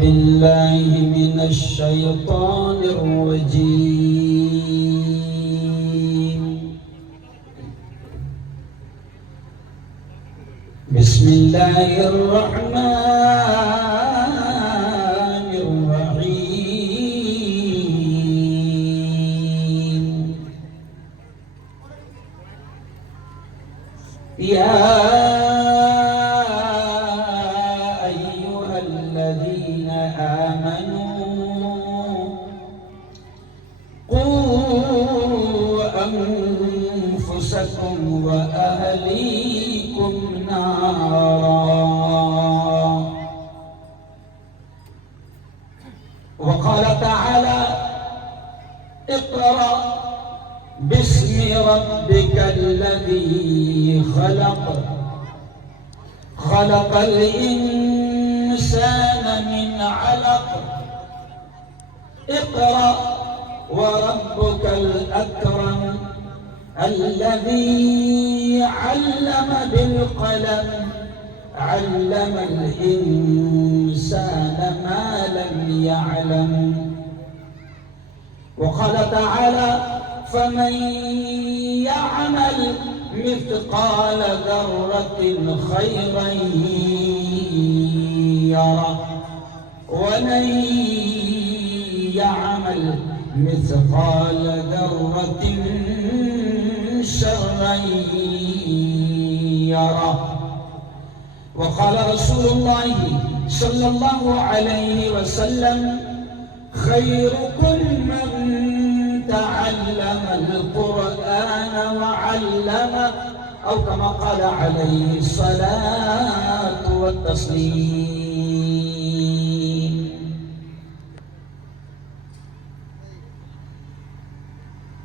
بالله من الشيطان الرجيم. بسم الله الرحمن الرحيم. يا أنفسكم وأهليكم نارا. وقال تعالى اقرأ باسم ربك الذي خلق خلق الإنسان من علق اقرأ وربك الأكرم الذي علم بالقلم علم الإنسان ما لم يعلم. وقال تعالى فمن يعمل مثقال ذرة خيرا يره ومن يعمل مثقال ذرة شرا يره. وقال رسول الله صلى الله عليه وسلم خيركم من تعلم القرآن وعلمه أو كما قال عليه الصلاة والتسليم.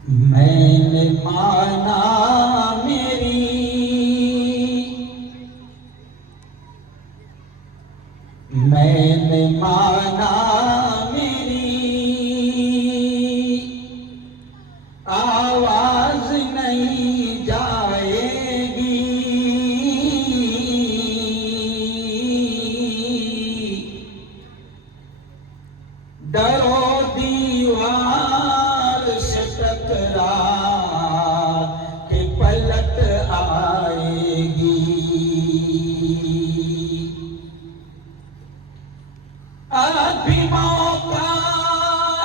میں نے مانا میری آواز نہیں جائے گی. ڈرو دیوار سے ٹکرا کے پلٹ آئے گی. ابھی موقع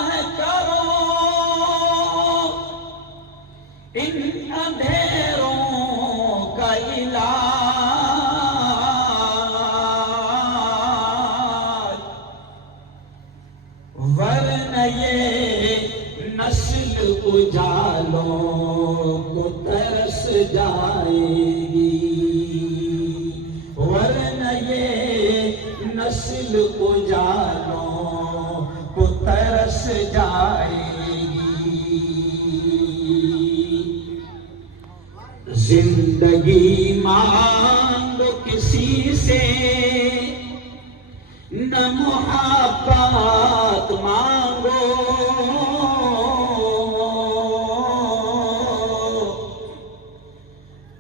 ہے کرو ان اندھیروں کا علاج ورنہ یہ نسل اجالوں کو ترس جائے گی. ورنہ یہ نسل اجالوں کو ترس جائے گی. زندگی مانگو کسی سے نہ محبت مانگو.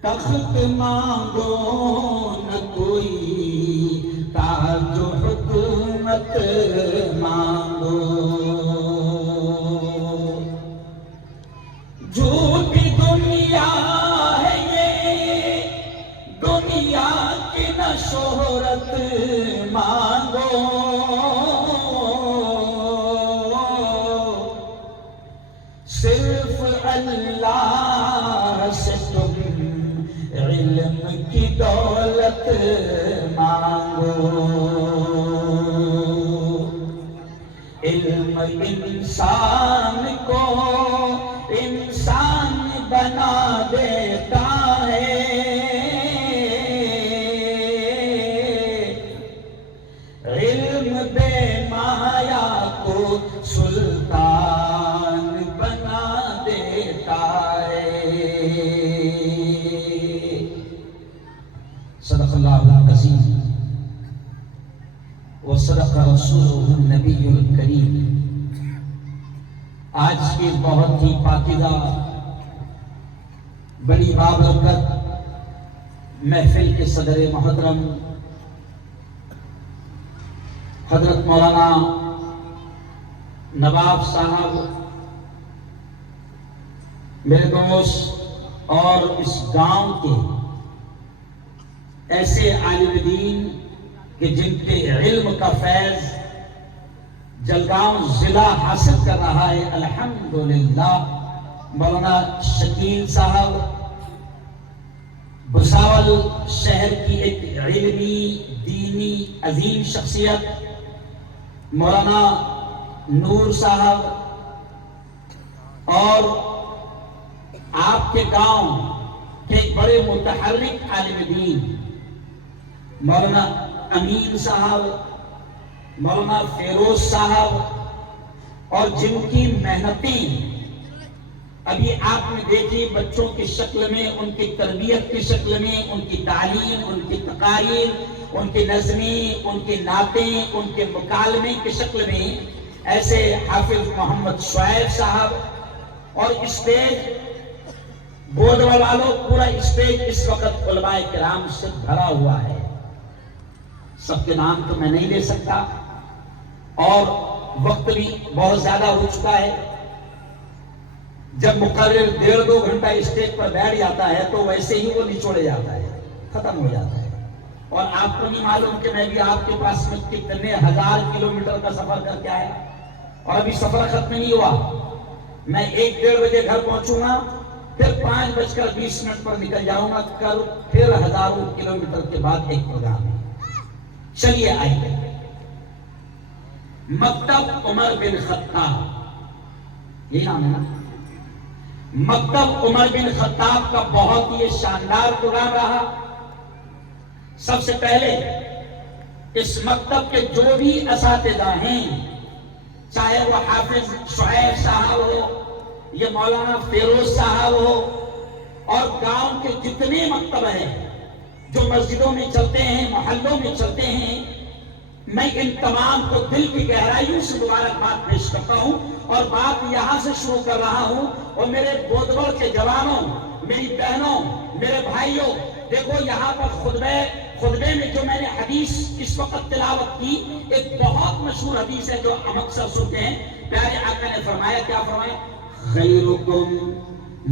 تخت مانگو نہ کوئی تاج و حکومت مانگو. جھوٹی دنیا ہے یہ دنیا کی نہ شہرت مانگو. صرف اللہ سے تم علم کی دولت مانگو. علم انسان کو انسان بنا دیتا ہے. علم بے مایا کو سلطان بنا دیتا ہے. صدق اللہ العظیم وصدق رسولہ النبی الکریم. آج کی بہت ہی پاکیزہ بڑی بابرکت محفل کے صدر محترم حضرت مولانا نواب صاحب میرے دوست اور اس گاؤں کے ایسے عالم دین کہ جن کے علم کا فیض جلگاؤں ضلع حاصل کر رہا ہے الحمدللہ، مولانا شکیل صاحب بھساول شہر کی ایک علمی دینی عظیم شخصیت، مولانا نور صاحب، اور آپ کے گاؤں کے ایک بڑے متحرک عالم دین مولانا امین صاحب، مولانا فیروز صاحب، اور جن کی محنتیں ابھی آپ نے دیکھی بچوں کی شکل میں، ان کی تربیت کی شکل میں، ان کی تعلیم، ان کی تقاریر، ان کی نظمیں، ان کی نعتیں، ان کے مکالمے کی شکل میں، ایسے حافظ محمد شعیب صاحب، اور اسٹیج بودوا والوں پورا اسٹیج اس وقت علماء کرام سے بھرا ہوا ہے۔ سب کے نام تو میں نہیں لے سکتا اور وقت بھی بہت زیادہ ہو چکا ہے۔ جب مقرر 1.5-2 گھنٹہ اسٹیج پر بیٹھ جاتا ہے تو ویسے ہی وہ نچوڑے جاتا ہے، ختم ہو جاتا ہے۔ اور آپ کو نہیں معلوم کہ میں بھی آپ کے پاس میں کتنے ہزار کلومیٹر کا سفر کر کے آیا، اور ابھی سفر ختم نہیں ہوا۔ میں 1-1:30 بجے گھر پہنچوں گا، پھر 5:20 پر نکل جاؤں گا، کل پھر ہزاروں کلومیٹر کے بعد ایک پروگرام ہے۔ چلیے آئیے، مکتب عمر بن خطاب، یہ نام ہے نا؟ مکتب عمر بن خطاب کا بہت ہی شاندار پروگرام رہا۔ سب سے پہلے اس مکتب کے جو بھی اساتذہ ہیں، چاہے وہ حافظ شعیب صاحب ہو، یہ مولانا فیروز صاحب ہو، اور گاؤں کے جتنے مکتب ہیں جو مسجدوں میں چلتے ہیں، محلوں میں چلتے ہیں، میں ان تمام کو دل کی گہرائیوں سے مبارکباد پیش کرتا ہوں، اور بات یہاں سے شروع کر رہا ہوں۔ اور میرے بودور کے جوانوں، میری بہنوں، میرے بھائیوں، دیکھو یہاں پر خطبے میں جو میں نے حدیث اس وقت تلاوت کی، ایک بہت مشہور حدیث ہے جو ہم اکثر سنتے ہیں۔ پیارے آقا نے فرمایا، کیا فرمایا؟ خیرکم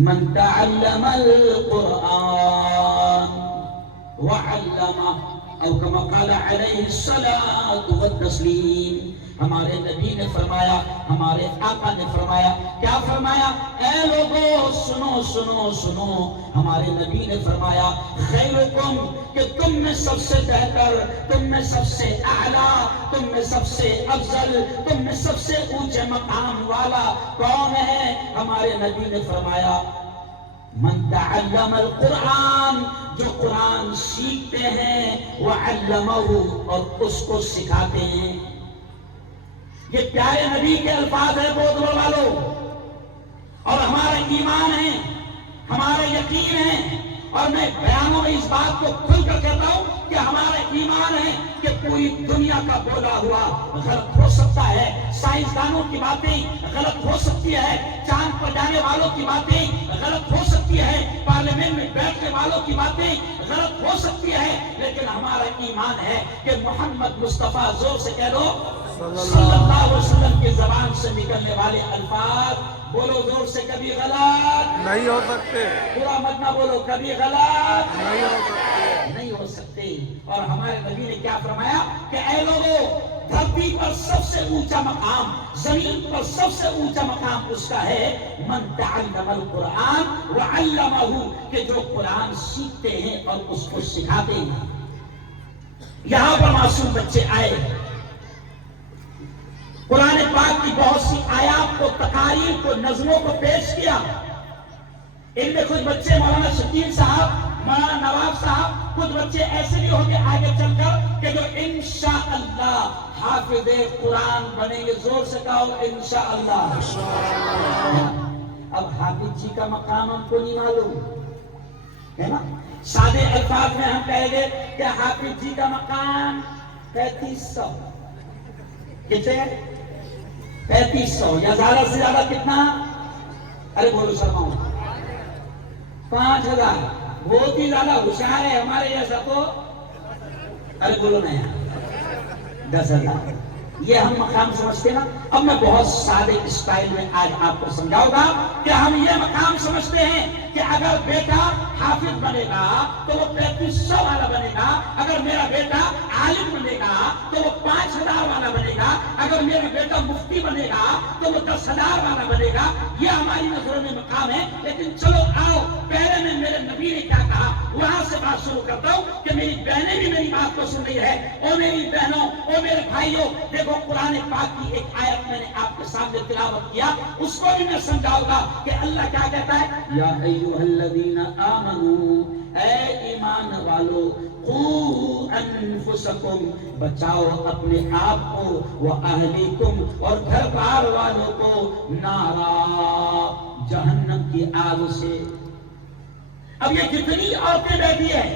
من تعلم القرآن وعلمہ، او کما قال علیہ الصلاة والتسلیم۔ ہمارے نبی نے فرمایا، ہمارے آقا نے فرمایا، کیا فرمایا؟ اے لوگو سنو سنو سنو، ہمارے نبی نے فرمایا خیرکم، کہ تم میں سب سے بہتر، تم میں سب سے اعلیٰ، تم میں سب سے افضل، تم میں سب سے اونچے مقام والا کون ہے؟ ہمارے نبی نے فرمایا من تعلم القرآن، جو قرآن سیکھتے ہیں، وعلمہ، اور اس کو سکھاتے ہیں۔ یہ پیارے نبی کے الفاظ ہیں بودور والوں، اور ہمارا ایمان ہے، ہمارا یقین ہے، اور میں بیانوں میں اس بات کو کھل کر کہتا ہوں کہ ہمارا ایمان ہے کہ پوری دنیا کا بولا ہوا غلط ہو سکتا ہے، سائنسدانوں کی باتیں غلط ہو سکتی ہے، چاند پر جانے والوں کی باتیں غلط ہو سکتی ہے، پارلیمنٹ میں بیٹھنے والوں کی باتیں غلط ہو سکتی ہے، لیکن ہمارا ایمان ہے کہ محمد مصطفیٰ، زور سے کہہ دو، صلی اللہ علیہ وسلم کی زبان سے نکلنے والے الفاظ، بولو زور سے، کبھی غلط نہیں ہو سکتے، پورا مت نہ بولو، کبھی غلط نہیں ہو سکتے، نہیں ہو سکتے۔ اور ہمارے نبی نے کیا فرمایا کہ اے لوگوں، دھرتی پر سب سے اونچا مقام، زمین پر سب سے اونچا مقام اس کا ہے من تعلم القرآن وعلمہ، کہ جو قرآن سیکھتے ہیں اور اس کو سکھاتے ہیں۔ یہاں پر معصوم بچے آئے، قرآن پاک کی بہت سی آیات کو، تقاریر کو، نظموں کو پیش کیا۔ ان میں کچھ بچے مولانا شکیل صاحب، مولانا نواب صاحب، کچھ بچے ایسے بھی ہوں گے آگے چل کر کہ جو انشاءاللہ حافظ قرآن بنیں گے۔ زور سے کہو انشاءاللہ۔ اب حافظ جی کا مقام ہم کو نہیں معلوم ہے نا، سادے الفاظ میں ہم کہیں گے کہ حافظ جی کا مقام 3500، کتنے؟ 3500، یا زیادہ سے زیادہ کتنا؟ ارے بولو شرماؤ، 5000۔ بہت ہی زیادہ ہوشیار ہے ہمارے جیسا تو ارے بولو نہیں، 10,000۔ یہ ہم مقام سمجھتے ہیں نا. اب میں بہت سادے اسٹائل میں آج آپ کو سمجھاؤں گا کہ ہم یہ مقام سمجھتے ہیں کہ اگر بیٹا حافظ بنے گا تو وہ 3500 والا بنے گا، اگر میرا بیٹا عالم بنے گا تو وہ 5000 والا بنے گا، اگر میرا بیٹا مفتی بنے گا تو وہ 10,000 والا بنے گا. یہ ہماری نظروں میں مقام ہے. لیکن چلو آؤ، پہلے میں میرے نبی نے کیا کہا وہاں سے بات شروع کرتا ہوں کہ میری بہنیں بھی میری بات کو سن رہی ہے. او میری بہنوں، او میرے بھائیوں، دیکھو قرآن پاک کی ایک آیت میں نے آپ کے سامنے تلاوت کیا، اس کو بھی میں سمجھاؤں گا کہ اللہ کیا کہتا ہے. یا ایھا الذین آمنوا، اے ایمان والو، قوا انفسکم، بچاؤ اپنے آپ کو، واہلیکم، اور گھر بار والوں کو، نارا، جہنم کی آگ سے. اب یہ جتنی عورتیں بیٹھی ہیں،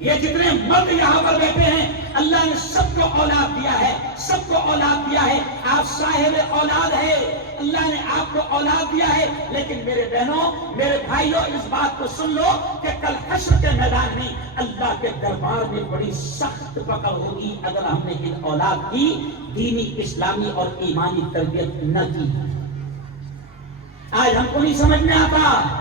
یہ جتنے مرد یہاں پر بیٹھے ہیں، اللہ نے سب کو اولاد دیا ہے، سب کو اولاد دیا ہے. آپ صاحب اولاد ہے، اللہ نے آپ کو اولاد دیا ہے. لیکن میرے بہنوں، میرے بھائیوں، اس بات کو سن لو کہ کل حشر کے میدان میں اللہ کے دربار میں بڑی سخت پکڑ ہوگی اگر ہم نے ان اولاد کی دینی، اسلامی اور ایمانی تربیت نہ کی. آج ہم کو نہیں سمجھ میں آتا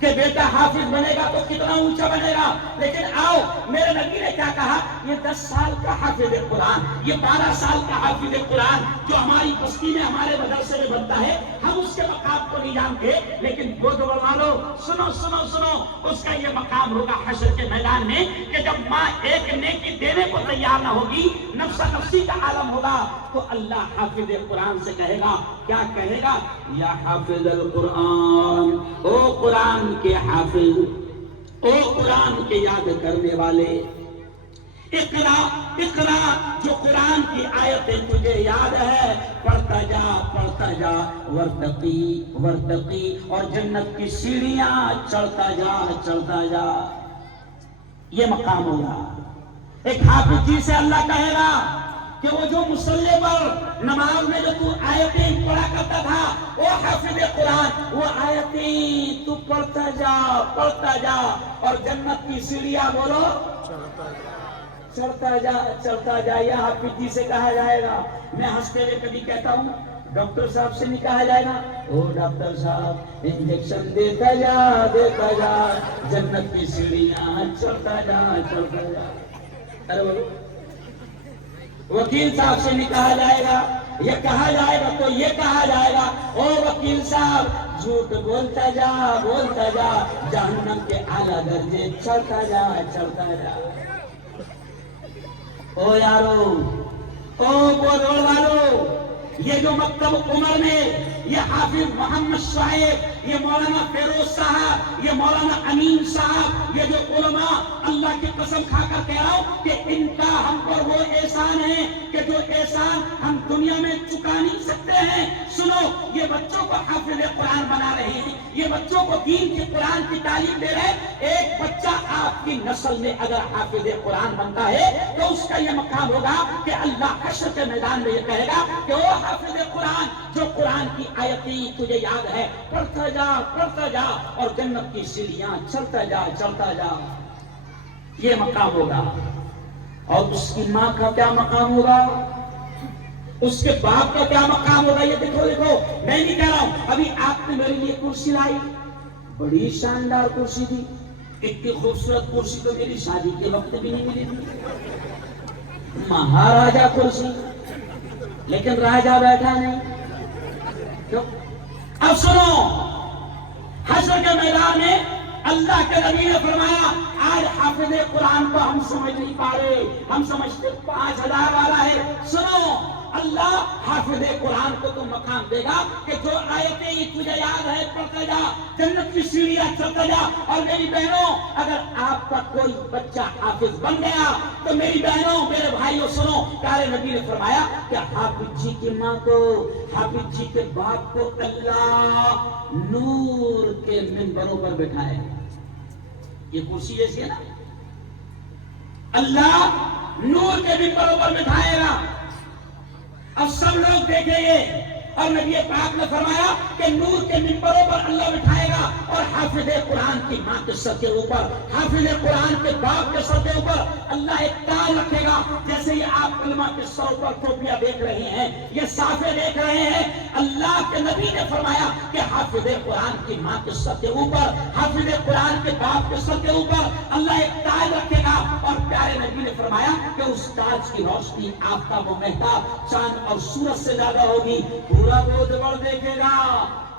کہ بیٹا حافظ بنے گا تو کتنا اونچا بنے گا. لیکن آؤ، میرے نبی نے کیا کہا، یہ 10 سال کا حافظ قرآن، یہ 12 سال کا حافظ قرآن جو ہماری بستی میں، ہمارے مدرسے میں بنتا ہے، ہم اس کے مقام کو نہیں جانتے. لیکن والو، سنو سنو سنو، اس کا یہ مقام ہوگا حشر کے میدان میں کہ جب ماں ایک نیکی دینے کو تیار نہ ہوگی، نفسا نفسی کا عالم ہوگا، تو اللہ حافظ قرآن سے کہے گا، کیا کہے گا، یا حافظ القرآن، او قرآن کے حافظ، او قرآن کے یاد کرنے والے، اقرا اقرا، جو قرآن کی آیتیں تجھے یاد ہے پڑھتا جا، ورتقی ورتقی، اور جنت کی سیڑھیاں چڑھتا جا. یہ مقام ہوگا. ایک حافظ جی سے اللہ کہے گا کہ وہ جو مصلی پر نماز میں جو تو آیتیں پڑھا کرتا تھا، وہ حافظ قرآن، وہ آیتیں تو پڑھتا جا، اور جنت کی سیڑھیاں بولو چڑھتا جا. یہ حافظ جی سے کہا جائے گا. میں ہنستے ہوئے کبھی کہتا ہوں، ڈاکٹر صاحب سے نہیں کہا جائے گا، او ڈاکٹر صاحب انجیکشن دیتا جا، جنت کی سیڑھیاں چڑھتا جا. ارے بولو. وکیل صاحب سے نہیں کہا جائے گا. یہ کہا جائے گا تو یہ کہا جائے گا، او وکیل صاحب جھوٹ بولتا جا، جہنم کے اعلیٰ درجے چڑھتا جا. او یارو، او بولوڑ والو، یہ جو مکتب عمر میں یہ حافظ محمد صاحب، یہ مولانا فیروز صاحب، یہ مولانا امین صاحب، یہ جو علماء، اللہ کی قسم کھا کر کہہ رہا ہوں کہ ان کا ہم پر وہ احسان ہے کہ جو احسان ہم دنیا میں چکا نہیں سکتے ہیں. سنو، یہ بچوں کو حافظ قرآن بنا رہے ہیں، یہ بچوں کو دین کی قرآن کی تعلیم دے رہے ہیں. ایک بچہ آپ کی نسل میں اگر حافظ قرآن بنتا ہے تو اس کا یہ مقام ہوگا کہ اللہ حشر کے میدان میں یہ کہے گا کہ وہ حافظ قرآن جو قرآن کی آیتیں تجھے یاد ہے پڑھتا جا، اور جنت کی سیڑھیاں چڑھتا جا. یہ مقام ہوگا. اور اس کی ماں کا کیا مقام ہوگا، اس کے باپ کا کیا مقام ہوگا. یہ دیکھو، میں نہیں کہہ رہا ہوں. ابھی آپ نے میرے لیے کرسی لائی، بڑی شاندار کرسی تھی. اتنی خوبصورت کرسی تو میری شادی کے وقت بھی نہیں ملی تھی. مہاراجا کرسی، لیکن راجا بیٹھا نہیں. کیوں؟ اب سنو، حشر کے میدان میں اللہ کے نبی نے فرمایا، آج حافظ قرآن کو ہم سمجھ نہیں پا رہے، ہم سمجھتے 5000 والا ہے. سنو، اللہ حافظ قرآن کو تو مقام دے گا کہ جو آیتیں تجھے یاد ہے پڑھتا جا، جنت کی سیڑھیاں چڑھتا جا. اور میری بہنوں، اگر آپ کا کوئی بچہ حافظ بن گیا تو میری بہنوں، میرے بھائیوں، سنو، پیارے نبی نے فرمایا کہ حافظ جی کی ماں کو، حافظ جی کے باپ کو اللہ نور کے منبروں پر بٹھائے. یہ کرسی جیسی ہے نا، اللہ نور کے منبروں پر بٹھائے گا. اب سب لوگ دیکھیں گے اور نبی پاک نے فرمایا کہ نور کے منبروں پر اللہ بٹھائے گا اور حافظ قرآن کی ماں کے سر کے اوپر، حافظ قرآن کے باپ کے سر کے اوپر اللہ ایک تاج رکھے گا. جیسے یہ آپ کلمہ کے سر پر ٹوپیاں دیکھ رہے ہیں، یہ صافے دیکھ رہے ہیں، اللہ کے نبی نے فرمایا کہ حافظ قرآن کی ماں کے سر کے اوپر، حافظ قرآن کے باپ کے سر کے اوپر اللہ ایک تاج رکھے گا. اور پیارے نبی نے فرمایا کہ اس تاج کی روشنی آفتاب و مہتاب، چاند اور سورج سے زیادہ ہوگی. پورا بودوڑ دیکھے گا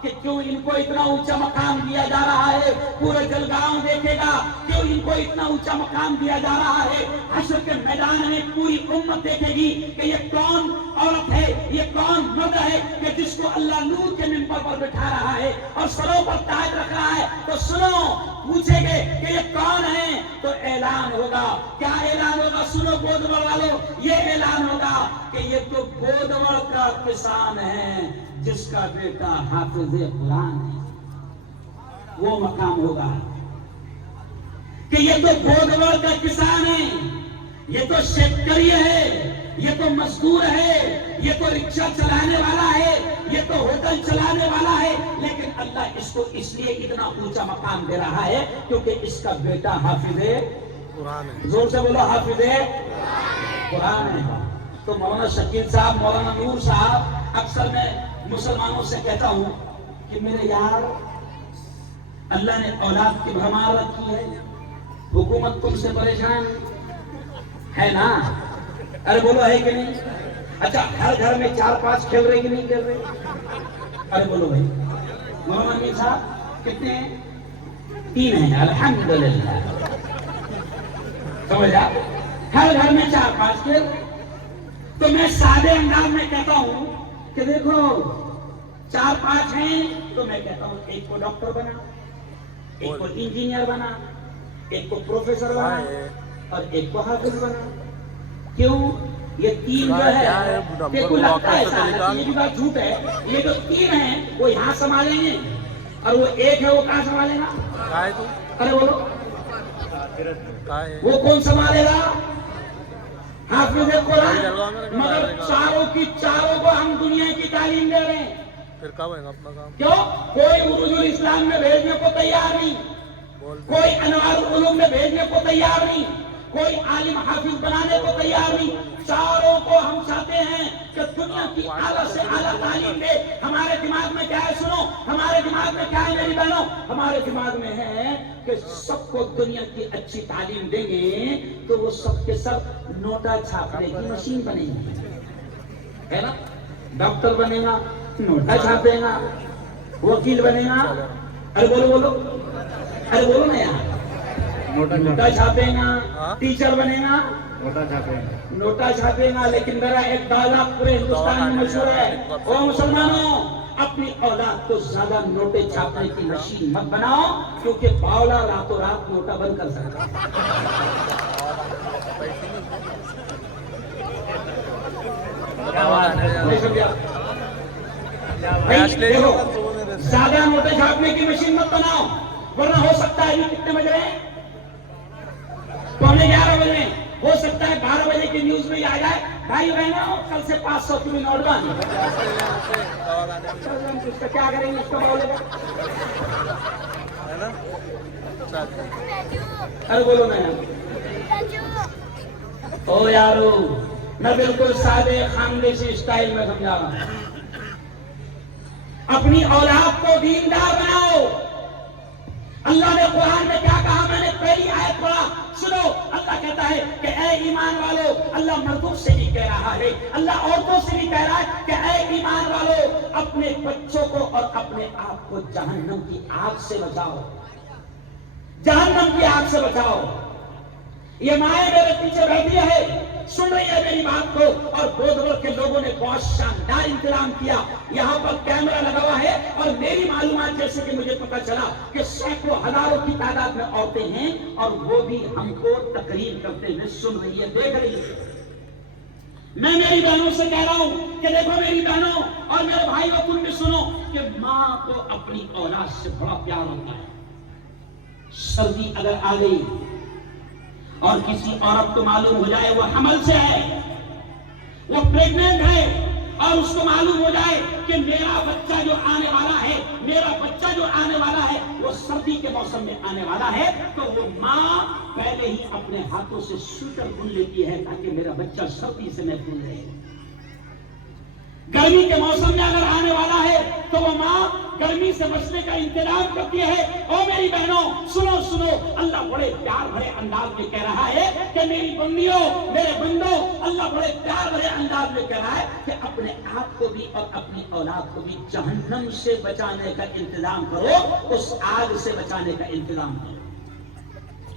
کہ کیوں ان کو اتنا اونچا مقام دیا جا رہا ہے. پورے جلگاؤں دیکھے گا کیوں ان کو اتنا اونچا مقام دیا جا رہا ہے. حشر کے میدان میں پوری امت دیکھے گی کہ یہ کون عورت ہے، یہ کون مرد ہے کہ جس کو اللہ نور کے منبر پر بٹھا رہا ہے اور سروں پر تاج رکھ رہا ہے. تو سنو، پوچھیں گے کہ یہ کون ہے تو اعلان ہوگا. کیا اعلان ہوگا؟ سنو بودوڑ والوں، یہ اعلان ہوگا کہ یہ تو بودوڑ کا کسان ہے جس کا بیٹا حافظ قرآن ہے. وہ مقام ہوگا کہ یہ تو بودوڑ کا کسان ہے، یہ تو شیکری ہے، یہ تو مزدور ہے، یہ تو رکشہ چلانے والا ہے، یہ تو ہوٹل چلانے والا ہے، لیکن اللہ اس کو اس لیے اتنا اونچا مقام دے رہا ہے کیونکہ اس کا بیٹا حافظ قرآن ہے. زور سے بولو، حافظ قرآن ہے. تو مولانا شکیل صاحب، مولانا نور صاحب، اکثر میں مسلمانوں سے کہتا ہوں کہ میرے یار، اللہ نے اولاد کی بھرمار رکھی ہے، حکومت تم سے پریشان ہے نا؟ ارے بولو ہے کہ نہیں؟ اچھا، ہر گھر میں 4-5 کھیل رہے کہ نہیں کھیل رہے؟ ارے بولو بھائی. مولانا نور صاحب کتنے ہیں؟ 3 ہیں، الحمدللہ. سمجھا؟ ہر گھر میں 4-5 کھیل. تو میں سادے انداز میں کہتا ہوں کہ دیکھو 4-5 ہیں تو میں کہتا ہوں ایک کو ڈاکٹر بنا، ایک کو انجینئر بنا، ایک کو پروفیسر بنا اور ایک کو حافظ بنا. کیوں؟ یہ 3 جو ہے کہ کو لگتا ہے ایسا، یہ بھی بات جھوٹ ہے. یہ جو 3 ہیں وہ یہاں سنبھالیں گے اور وہ ایک ہے وہ کہاں سنبھالے گا؟ ارے بولو، وہ کون سنبھالے گا؟ حافظ قرآن. مگر چاروں کی چاروں کو ہم دنیا کی تعلیم دے رہے ہیں. پھر کب ہے اپنا کام؟ کیوں؟ کوئی عروج الاسلام میں بھیجنے کو تیار نہیں، کوئی انوار العلوم میں بھیجنے کو تیار نہیں، کوئی عالم حافظ بنانے کو تیار نہیں. چاروں کو ہم چاہتے ہیں کہ دنیا کی اعلیٰ سے اعلیٰ تعلیم دے. ہمارے دماغ میں کیا ہے؟ سنو، ہمارے دماغ میں کیا ہے میری بہنوں؟ ہمارے دماغ میں ہے کہ سب کو دنیا کی اچھی تعلیم دیں گے تو وہ سب کے سب نوٹا چھاپنے کی مشین بنے گی، ہے نا؟ ڈاکٹر بنے گا، نوٹا چھاپے گا، وکیل بنے گا، ارے بولو بولو، ارے بولو نا یار، نوٹا چھاپے گا، ٹیچر بنے گا، نوٹا چھاپے گا. لیکن میرا ایک دعویٰ پورے ہندوستان میں مشہور ہے، او مسلمانوں، اپنی اولاد کو زیادہ نوٹے چھاپنے کی مشین مت بناؤ، کیونکہ باولا راتوں رات نوٹا بند کر سکتا ہے. دیکھو، زیادہ نوٹے چھاپنے کی مشین مت بناؤ، ورنہ ہو سکتا ہے یہ کتنے بج رہے ہیں؟ 11:15 بجے. ہو سکتا ہے 12 بجے کی نیوز میں یہ آ جائے بھائی بہنوں کل سے 500 کی نوٹ بند. اس کا کیا کریں گے؟ اس کا بولے گا. ارے بولو نا یار. او یارو، میں بالکل سادے خاندیسی اسٹائل میں سمجھا رہا ہوں. اپنی اولاد کو دیندار بناؤ. اللہ نے قرآن میں کیا کہا؟ میں نے پہلی آیت پڑھا، سنو. اللہ کہتا ہے کہ اے ایمان والو، اللہ مردوں سے بھی کہہ رہا ہے، اللہ عورتوں سے بھی کہہ رہا ہے کہ اے ایمان والو، اپنے بچوں کو اور اپنے آپ کو جہنم کی آگ سے بچاؤ، جہنم کی آگ سے بچاؤ. یہ مائیں میرے پیچھے بیٹھی ہے، سن رہی ہے میری بات کو. اور بودوڑ کے لوگوں نے بہت شاندار انتظام کیا. یہاں پر کیمرہ لگا ہوا ہے اور میری معلومات جیسے کہ مجھے پتا چلا کہ سینکڑوں ہزاروں کی تعداد میں عورتیں ہیں اور وہ بھی ہم کو تقریر کرتے ہوئے سن رہی ہے، دیکھ رہی ہے. میں میری بہنوں سے کہہ رہا ہوں کہ دیکھو میری بہنوں اور میرے بھائی و تم بھی سنو کہ ماں کو اپنی اولاد سے بڑا پیار ہوتا ہے. سردی اگر آ گئی اور کسی عورت کو معلوم ہو جائے وہ حمل سے ہے، وہ پریگننٹ ہے، اور اس کو معلوم ہو جائے کہ میرا بچہ جو آنے والا ہے، میرا بچہ جو آنے والا ہے وہ سردی کے موسم میں آنے والا ہے، تو وہ ماں پہلے ہی اپنے ہاتھوں سے سویٹر بن لیتی ہے تاکہ میرا بچہ سردی سے محفوظ رہے۔ گرمی کے موسم میں اگر آنے والا ہے تو وہ ماں گرمی سے بچنے کا انتظام کرتی ہے۔ او میری بہنوں سنو سنو، اللہ بڑے پیار بھرے انداز میں کہہ رہا ہے کہ میری بندیوں، میرے بندوں، اللہ بڑے پیار بھرے انداز میں کہہ رہا ہے کہ اپنے آپ کو بھی اور اپنی اولاد کو بھی جہنم سے بچانے کا انتظام کرو، اس آگ سے بچانے کا انتظام کرو۔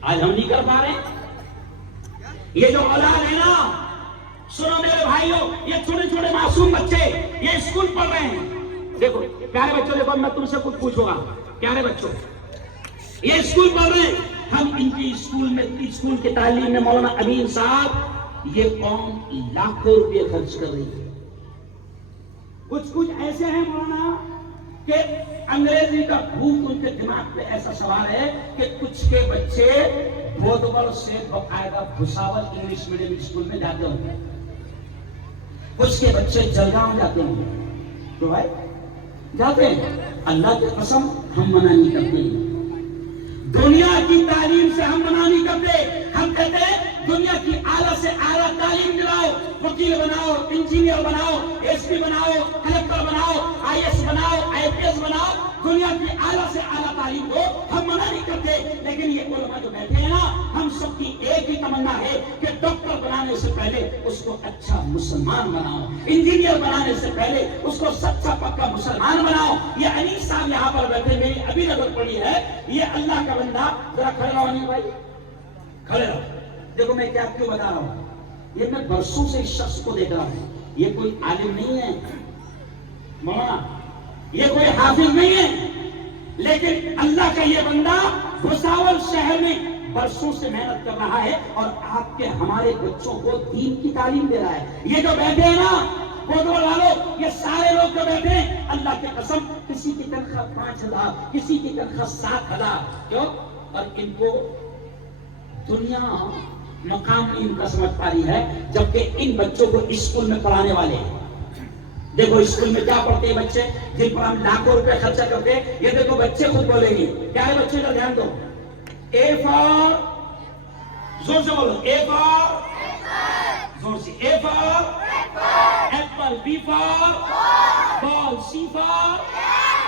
آج ہم نہیں کر پا رہے۔ یہ جو اولاد ہے نا، سنو میرے بھائیوں، یہ چھوٹے چھوٹے معصوم بچے یہ اسکول پڑھ رہے ہیں۔ دیکھو پیارے بچوں، دیکھو میں تم سے کچھ پوچھوں گا، پیارے بچوں یہ اسکول پڑھ رہے ہیں، ہم ان کی اسکول کی تعلیم میں مولانا امین صاحب یہ قوم لاکھوں روپے خرچ کر رہی ہے۔ کچھ ایسے ہیں مولانا کہ انگریزی کا بھوت ان کے دماغ پہ ایسا سوال ہے کہ کچھ کے بچے بودور سے باقاعدہ بھساول انگلش میڈیم اسکول میں جاتے ہوں گے، کچھ کے بچے جلگاؤں جاتے ہوں گے، تو بھائی جاتے ہیں۔ اللہ کی قسم ہم منع نہیں کرتے، دنیا کی تعلیم سے ہم منع نہیں کرتے۔ ہم کہتے ہیں دنیا کی اعلیٰ سے اعلیٰ تعلیم دلاؤ، وکیل بناؤ، انجینئر بناؤ، ایس پی بناؤ، کلکٹر بناؤ، آئی ایس بناؤ، آئی پی ایس بناؤ، دنیا کی اعلیٰ سے اعلیٰ تعلیم کو ہم منع نہیں کرتے۔ لیکن یہ علماء جو بیٹھے ہیں نا، ہم سب کی ایک ہی تمنا ہے کہ ڈاکٹر بنانے سے پہلے اس کو اچھا مسلمان بناؤ، انجینئر بنانے سے پہلے اس کو سچا پکا مسلمان بناؤ۔ یہ انیس صاحب یہاں پر بیٹھے، میری ابھی نظر پڑی ہے، یہ اللہ کا بندہ، ذرا کھڑے رہو نہیں بھائی، کھڑے رہو۔ دیکھو میں کیا کیوں بتا رہا ہوں، یہ میں برسوں سے اس شخص کو دیکھ رہا ہوں، یہ کوئی عالم نہیں ہے مولانا، یہ کوئی حافظ نہیں ہے، لیکن اللہ کا یہ بندہ بھساول شہر میں برسوں سے محنت کر رہا ہے اور آپ کے ہمارے بچوں کو دین کی تعلیم دے رہا ہے۔ یہ جو بیٹھے ہیں نا بودور والوں، یہ سارے لوگ جو بیٹھے ہیں، اللہ کی قسم کسی کی تنخواہ 5,000، کسی کی تنخواہ 7,000، کیوں؟ اور ان کو دنیا مقام ان کا سمجھ پا رہی ہے، جبکہ ان بچوں کو اسکول میں پڑھانے والے ہیں۔ دیکھو اسکول میں کیا پڑھتے ہیں بچے جن پر ہم لاکھوں روپے خرچہ کرتے ہیں، یہ دیکھو بچے خود بولیں گے۔ پیارے بچے کا دھیان دو، اے فار، زور سے بولو، اے فار، زور سے، A for apple, B for ball, C for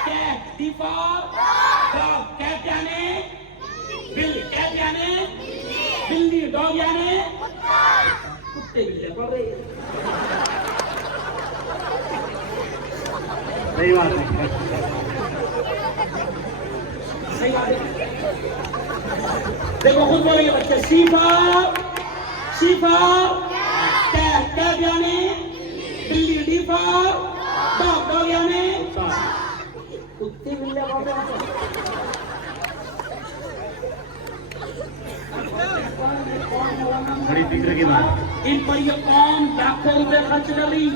cat, D for dog, cat یعنی بلی، کیٹ یعنی بلی، ڈاگ یعنی کتے بلے پڑھ رہی ہے۔ صحیح بات ہے، صحیح بات ہے۔ دیکھو خود بولیں گے بچے، سی فار کیٹ، کیٹ یعنی بلی، ڈی فار ڈاگ، ڈاگ یعنی کتے بلے پڑھ رہے ہیں۔ بڑی فکر کی بات، ان پر یہ قوم لاکھوں روپے خرچ کر رہی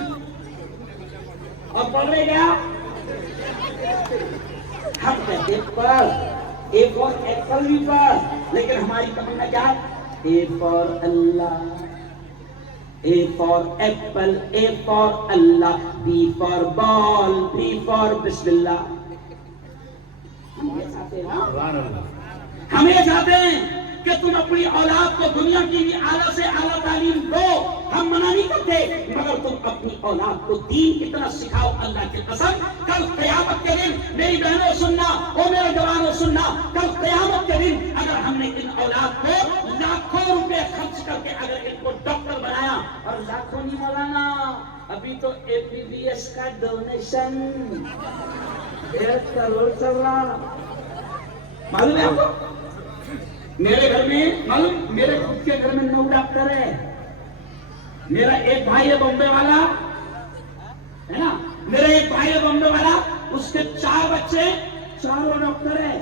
اور پڑھ رہے کیا؟ ہم کہتے پر اے فار ایپل بھی پر، لیکن ہماری تمنا کیا ہے؟ اے فار اللہ، A for apple, A for اللہ، B for ball, B for بسم اللہ۔ ہم یہ چاہتے ہیں، ہم یہ چاہتے ہیں کہ تم اپنی اولاد کو دنیا کی بھی اعلیٰ سے اعلیٰ تعلیم دو، ہم منع نہیں کرتے، مگر تم اپنی اولاد کو دین کی طرح سکھاؤ۔ اللہ کی قسم کل قیامت کے دن میری بہنوں سننا، او میرے جوانوں سننا، کل قیامت کے دن اگر ہم نے ان اولاد کو لاکھوں روپے خرچ کر کے اگر ان کو ڈاکٹر بنایا، اور لاکھوں نہیں مولانا، ابھی تو اے پی بی ایس کا ڈونیشن 1.5 کروڑ چل رہا، معلوم ہے آپ کو؟ میرے گھر میں معلوم، میرے خود کے گھر میں 9 ڈاکٹر ہے، میرا ایک بھائی ہے بمبے والا ہے نا، میرا ایک بھائی ہے بمبے والا، اس کے 4 بچے، 4 ڈاکٹر ہے،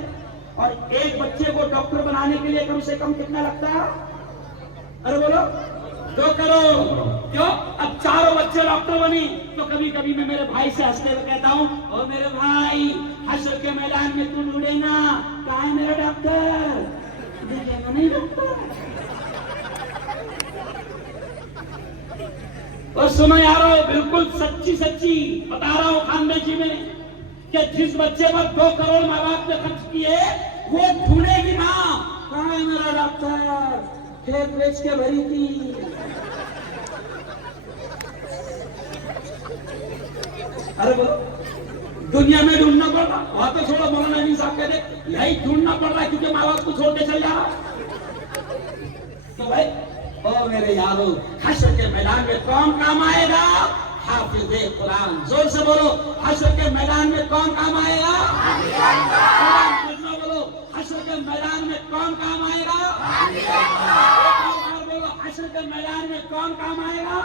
اور ایک بچے کو ڈاکٹر بنانے کے لیے کم سے کم کتنا لگتا ہے؟ ارے بولو 2 کروڑ۔ کیوں؟ اب 4 بچے ڈاکٹر بنی تو کبھی کبھی میں میرے بھائی سے ہنستے ہوئے کہتا ہوں، او میرے بھائی حشر کے میدان میں تو ڈھونڈے گا، کہاں ہے میرا ڈاکٹر؟ نہیں ڈاکٹر۔ اور سنو یارو، بالکل سچی سچی بتا رہا ہوں خاندان میں کہ جس بچے پر 2 کروڑ ماں باپ نے خرچ کیے وہ ڈھونڈے گی ماں، کہاں ہے میرا ڈاکٹر، کھیت بیچ کے بھری تھی۔ ارے بولو، دنیا میں ڈھونڈنا پڑ رہا، وہاں تو چھوڑو، مولانا نبی صاحب کہتے یہی ڈھونڈنا پڑ رہا ہے کیونکہ ماں باپ کو چھوڑ کے چل جا رہا۔ تو بھائی او میرے یارو، حشر کے میدان میں کون کام آئے گا؟ حافظ قرآن۔ زور سے بولو، حشر کے میدان میں کون کام آئے گا؟ بولو، حشر کے میدان میں کون کام آئے گا؟ بولو، حشر کے میدان میں کون کام آئے گا؟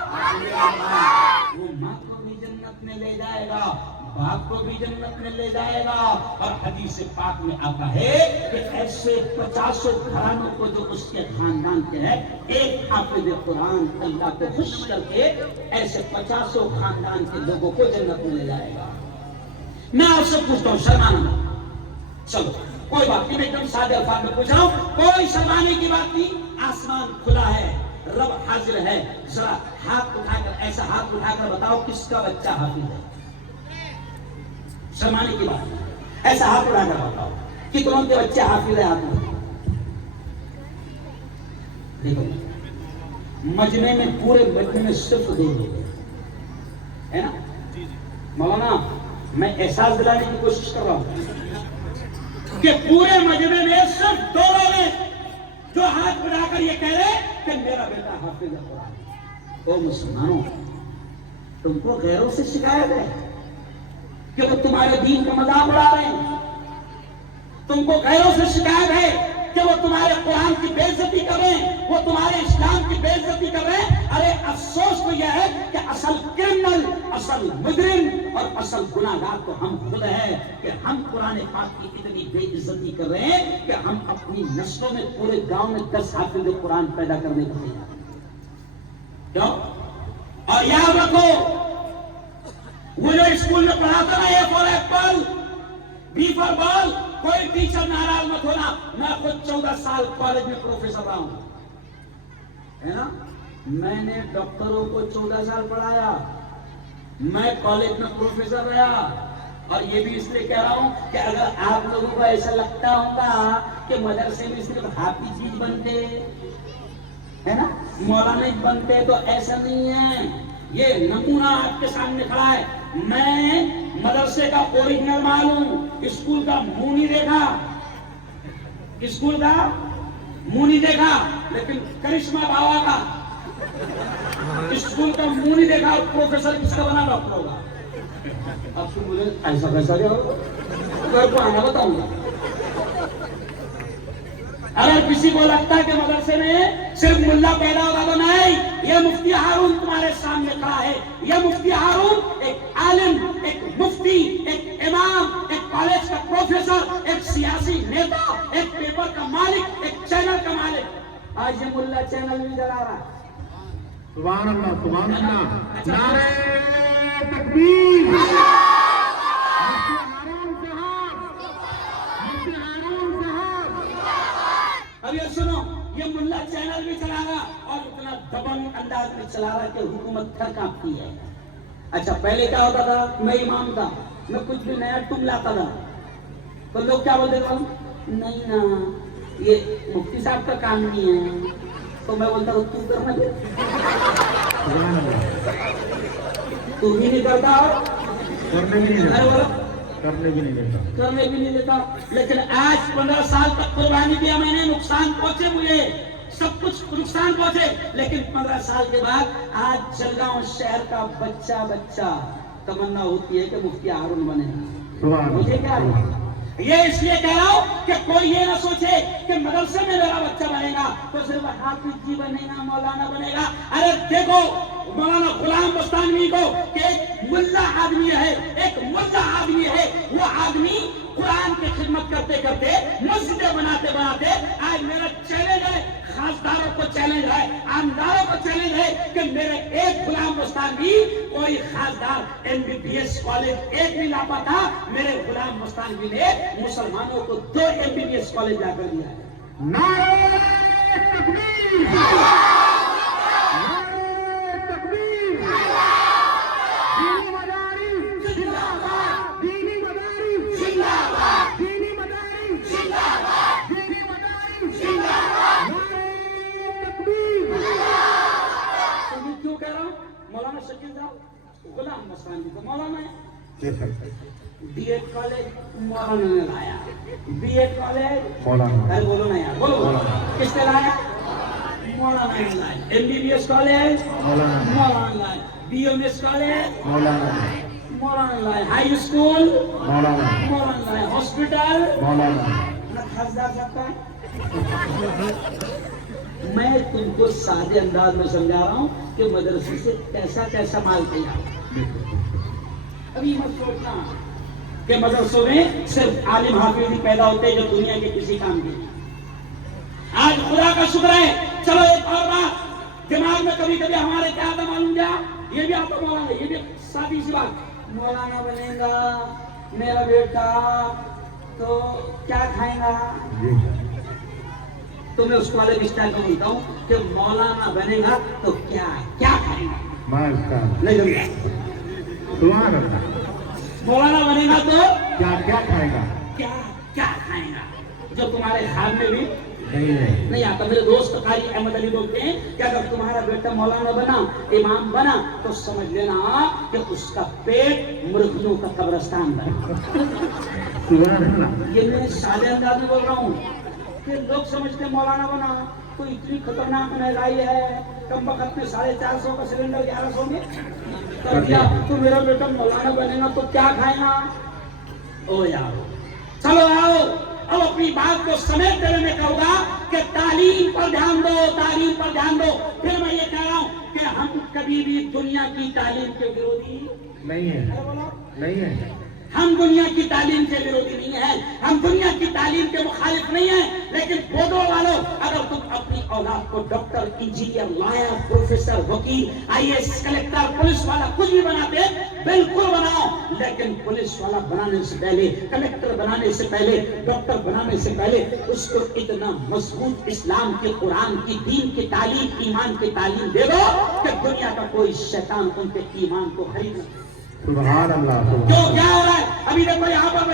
وہ ماں کو بھی جنت میں لے جائے گا، باپ کو بھی جنت میں لے جائے گا۔ اور حدیث پاک میں آتا ہے کہ ایسے 50 گھرانوں کو جو اس کے خاندان کے ہیں، ایک حافظ قرآن اللہ کو خوش کر کے ایسے 50 خاندان کے لوگوں کو جنت میں لے جائے گا۔ میں آپ سے پوچھتا ہوں، شرمانا چلو کوئی بات نہیں، میں ایک دم سادے الفاظ میں پوچھ رہا ہوں، کوئی شرمانے کی بات نہیں، آسمان کھلا ہے، رب حاضر ہے، ذرا ہاتھ اٹھا کر، ایسا ہاتھ اٹھا کر بتاؤ کس کا بچہ حافظ ہے؟ شرمانے کی بات نہیں، ایسا ہاتھ اٹھا کر بتاؤ کتنوں کے بچے حافظ ہے؟ ہاتھ میں دیکھو، مجمع میں، پورے مجمع میں صرف 2 لوگ ہے نا مولانا، میں احساس دلانے کی کوشش کر رہا ہوں کہ پورے مجمع میں صرف 2 لوگ ہیں جو ہاتھ اٹھا کر یہ کہہ رہے کہ میرا بیٹا حافظ قرآن۔ او مسلمانوں، تم کو غیروں سے شکایت ہے کہ وہ تمہارے دین کا مذاق اڑا رہے ہیں، تم کو غیروں سے شکایت ہے کہ وہ تمہارے قرآن کی بے عزتی کر رہے ہیں، وہ تمہارے اسلام کی بے عزتی کر رہے ہیں۔ ارے افسوس تو یہ ہے کہ اصل کرمنل، اصل مجرم اور اصل گناہگار تو ہم خود ہیں کہ ہم قرآن پاک کی اتنی بے عزتی کر رہے ہیں کہ ہم اپنی نسلوں میں، پورے گاؤں میں 10 حافظ قرآن پیدا کرنے کو تیار ہیں۔ کیوں؟ اور یاد رکھو، وہ جو اسکول میں پڑھاتا نا، اے فار ایپل، بی فار بال، کوئی ٹیچر ناراض مت ہونا، میں خود 14 سال کالج میں پروفیسر رہا ہوں، ہے نا، میں نے ڈاکٹروں کو 14 سال پڑھایا، میں کالج میں پروفیسر رہا۔ اور یہ بھی اس لیے کہہ رہا ہوں کہ اگر آپ لوگوں کو ایسا لگتا ہوگا کہ مدرسے میں صرف حافظ ہی بنتے ہے نا، مولانا بنتے، تو ایسا نہیں ہے۔ یہ نمونہ آپ کے سامنے کھڑا ہے، میں مدرسے کا اوریجنل مال ہوں، اسکول کا منہ نہیں دیکھا، اسکول کا منہ نہیں دیکھا، لیکن کرشمہ باوا کا اسکول کا منہ نہیں دیکھا، اور پروفیسر کس کا بنا؟ ڈاکٹر ہوگا۔ اب تو مجھے ایسا کیسا کیا ہوگا، گھر کو آنا بتاؤں گا۔ اگر کسی کو لگتا ہے کہ مدرسے میں صرف ملا پیدا ہوگا تو نہیں، یہ مفتی ہارون تمہارے سامنے کھڑا ہے، یہ مفتی ہارون ایک عالم، ایک مفتی، ایک امام، ایک کالج کا پروفیسر، ایک سیاسی نیتا، ایک پیپر کا مالک، ایک چینل کا مالک۔ آج یہ ملا چینل بھی چلا رہا ہے۔ سبحان اللہ، سبحان اللہ، نعرہ تکبیر۔ اب یہ سنو، یہ ملا چینل بھی چلا رہا اور اتنا دبنگ انداز میں چلا رہا کہ حکومت تھر کانپتی ہے۔ اچھا پہلے کیا ہوتا تھا؟ میں امام تھا، میں کچھ بھی نیا ٹم لاتا تھا تو لوگ کیا بولتے تھے؟ نہیں نا، یہ مفتی صاحب کا کام نہیں ہے، تو میں بولتا ہوں تو کرنا دے، تو بھی نہیں کرتا اور کرنے بھی نہیں دیتا، کرنے بھی نہیں دیتا۔ لیکن آج 15 سال تک قربانی دیا میں نے، نقصان پہنچے مجھے، سب کچھ نقصان پہنچے، لیکن 15 سال کے بعد آج جلگاؤں شہر کا بچہ تمنا ہوتی ہے کہ مفتی ہارون بنے۔ مجھے کیا ہے؟ یہ اس لیے کہہ رہا ہوں کہ کوئی یہ نہ سوچے کہ مدرسے میں میرا بچہ بنے گا تو صرف حافظ جی بنے گا، مولانا بنے گا۔ ارے دیکھو مولانا غلام مستانوی کو کہ ایک ملا آدمی ہے، ایک ملا آدمی ہے، وہ آدمی قرآن کی خدمت کرتے کرتے، مسجدیں بناتے بناتے، آج میرا چیلنج ہے، خاصداروں کو چیلنج ہے، عامداروں کو چیلنج ہے کہ میرے ایک غلام مستانوی، کوئی خاصدار MBBS کالج ایک بھی لاپتا، میرے غلام مستانوی نے مسلمانوں کو 2 MBBS کالج لا کر دیا ہے۔ نعرہ تکبیر، نعرہ تکبیر۔ غلام مستان جی تو مولانا ہے. جی سر. بی ایڈ کالج مولانا نے لایا. بی ایڈ کالج مولانا. ارے بولو نا یار, بولو. کس نے لایا؟ مولانا نے لایا. M B B S college مولانا. مولانا لایا. بی ایم ایس کالج مولانا. مولانا لایا. ہائی اسکول مولانا. مولانا لایا. ہاسپٹل مولانا. نہ خریدار سکتا ہے. میں تم کو سادے انداز میں سمجھا رہا ہوں کہ مدرسے سے کیسا کیسا مال تیار. ابھی مت سوچنا کہ مدرسوں میں صرف عالم حافظ ہی پیدا ہوتے ہیں جو دنیا کے کسی کام کے. آج خدا کا شکر ہے. چلو ایک اور بات دماغ میں کبھی کبھی ہمارے کیا آتا معلوم کیا, یہ بھی آتا مولانا, یہ بھی سادی سی بات, مولانا بنے گا میرا بیٹا تو کیا کھائے گا. تو میں اس کو الگ اسٹائل کو بولتا ہوں کہ مولانا بنے گا تو کیا کیا کھائے گا. نہیں مولانا بنے گا تو کیا کیا کھائے گا. کیا کیا کھائے گا جو تمہارے خواب میں بھی نہیں نہیں آتا. میرے دوست قاری احمد علی بولتے ہیں کہ اگر تمہارا بیٹا مولانا بنا, امام بنا, تو سمجھ لینا کہ اس کا پیٹ مرغیوں کا قبرستان بنا. یہ میں سادے انداز میں بول رہا ہوں کہ لوگ سمجھتے ہیں مولانا بنا تو اتنی خطرناک مہنگائی ہے, کم وقت میں 450 کا سلنڈر 1100 میں کر دیا, تو میرا بیٹا مولانا بنے گا تو کیا کھائے گا. او یار چلو آؤ اب اپنی بات کو سمیٹتے ہوئے میں کہوں گا کہ تعلیم پر دھیان دو, تعلیم پر دھیان دو. پھر میں یہ کہہ رہا ہوں کہ ہم کبھی بھی دنیا کی تعلیم کے ورودھی نہیں ہے. ہم دنیا کی تعلیم کے ورودھی نہیں ہیں, ہم دنیا کی تعلیم کے مخالف نہیں ہیں. لیکن بودو والوں, اگر تم اپنی اولاد کو ڈاکٹر, انجینئر, لائر, پروفیسر, وکیل, آئی ایس, کلیکٹر, پولیس والا کچھ بھی بناتے بالکل بناؤ, لیکن پولیس والا بنانے سے پہلے, کلیکٹر بنانے سے پہلے, ڈاکٹر بنانے سے پہلے اس کو اتنا مضبوط اسلام کے, قرآن کی, دین کی تعلیم, ایمان کی تعلیم دے دو کہ دنیا کا کوئی شیطان ان کے ایمان کو خرید نہ. سبحان اللہ. کیوں کیا ہو رہا ہے؟ ابھی دیکھو یہاں پر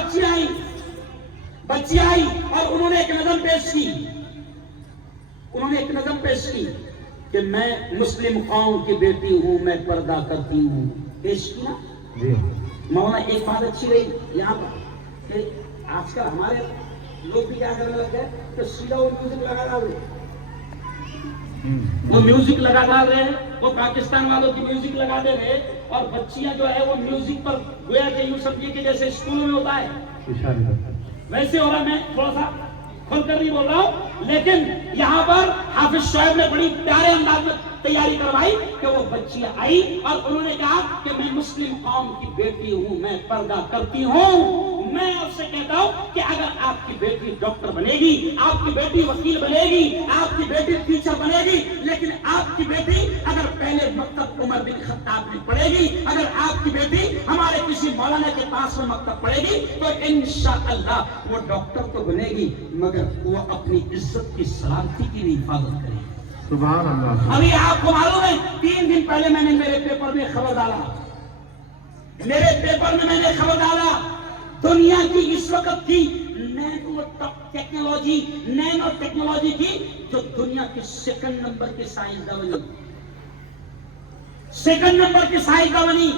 بچی آئی اور انہوں نے ایک نظم پیش کی, کہ میں مسلم قوم کی بیٹی ہوں, میں پردہ کرتی ہوں. پیش کی نا جی. مولانا. ایک بات اچھی رہی یہاں پر کہ آج کل ہمارے لوگ بھی کیا کرنے لگ گئے کہ سیدھا وہ میوزک لگا ڈال رہے, وہ میوزک لگا ڈال رہے ہیں, وہ پاکستان والوں کی میوزک لگا دے رہے, اور بچیاں جو ہے وہ میوزک پر گویا کہ یوں سمجھیے کہ جیسے اسکولوں میں ہوتا ہے ویسے ہو رہا. میں تھوڑا سا کھل کر نہیں بول رہا ہوں, لیکن یہاں پر حافظ شعیب نے بڑی پیارے انداز میں تیاری کروائی کہ وہ بچی آئی اور انہوں نے کہا کہ میں مسلم قوم کی بیٹی ہوں, میں پردہ کرتی ہوں. میں آپ سے کہتا ہوں کہ اگر آپ کی بیٹی ڈاکٹر بنے گی, آپ کی بیٹی وکیل بنے گی, آپ کی بیٹی ٹیچر بنے گی, لیکن آپ کی بیٹی اگر پہلے مکتب عمر بن خطاب میں پڑھے گی, اگر آپ کی بیٹی ہمارے کسی مولانا کے پاس میں مکتب پڑھے گی, تو انشاءاللہ وہ ڈاکٹر تو بنے گی مگر وہ اپنی عزت کی سلامتی کی بھی حفاظت کرے گی. سبحان اللہ. ابھی آپ کو معلوم ہے 3 دن پہلے میں نے میرے پیپر میں خبر ڈالا, دنیا کی اس وقت کی نینو ٹیکنالوجی کی جو دنیا کی 2nd نمبر کی سائنسداں بنی,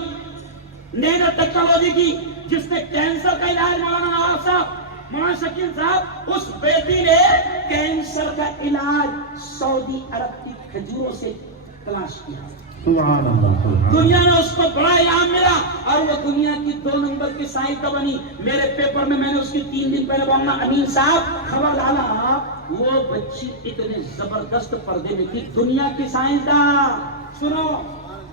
نینو ٹیکنالوجی کی, جس نے کینسر کا علاج, مولانا نواب صاحب, مولانا شکیل صاحب, اس بیٹی نے کینسر کا علاج سعودی عرب کی کھجوروں سے تلاش کیا. سبحان اللہ. دنیا میں اس کو بڑا انعام ملا اور وہ دنیا کی 2 نمبر کی سائنسداں بنی. میرے پیپر میں نے اس کی 3 دن پہلے مولانا امین صاحب خبر ڈالا, وہ بچی اتنے زبردست پردے میں تھی, دنیا کی سائنسداں, سنو,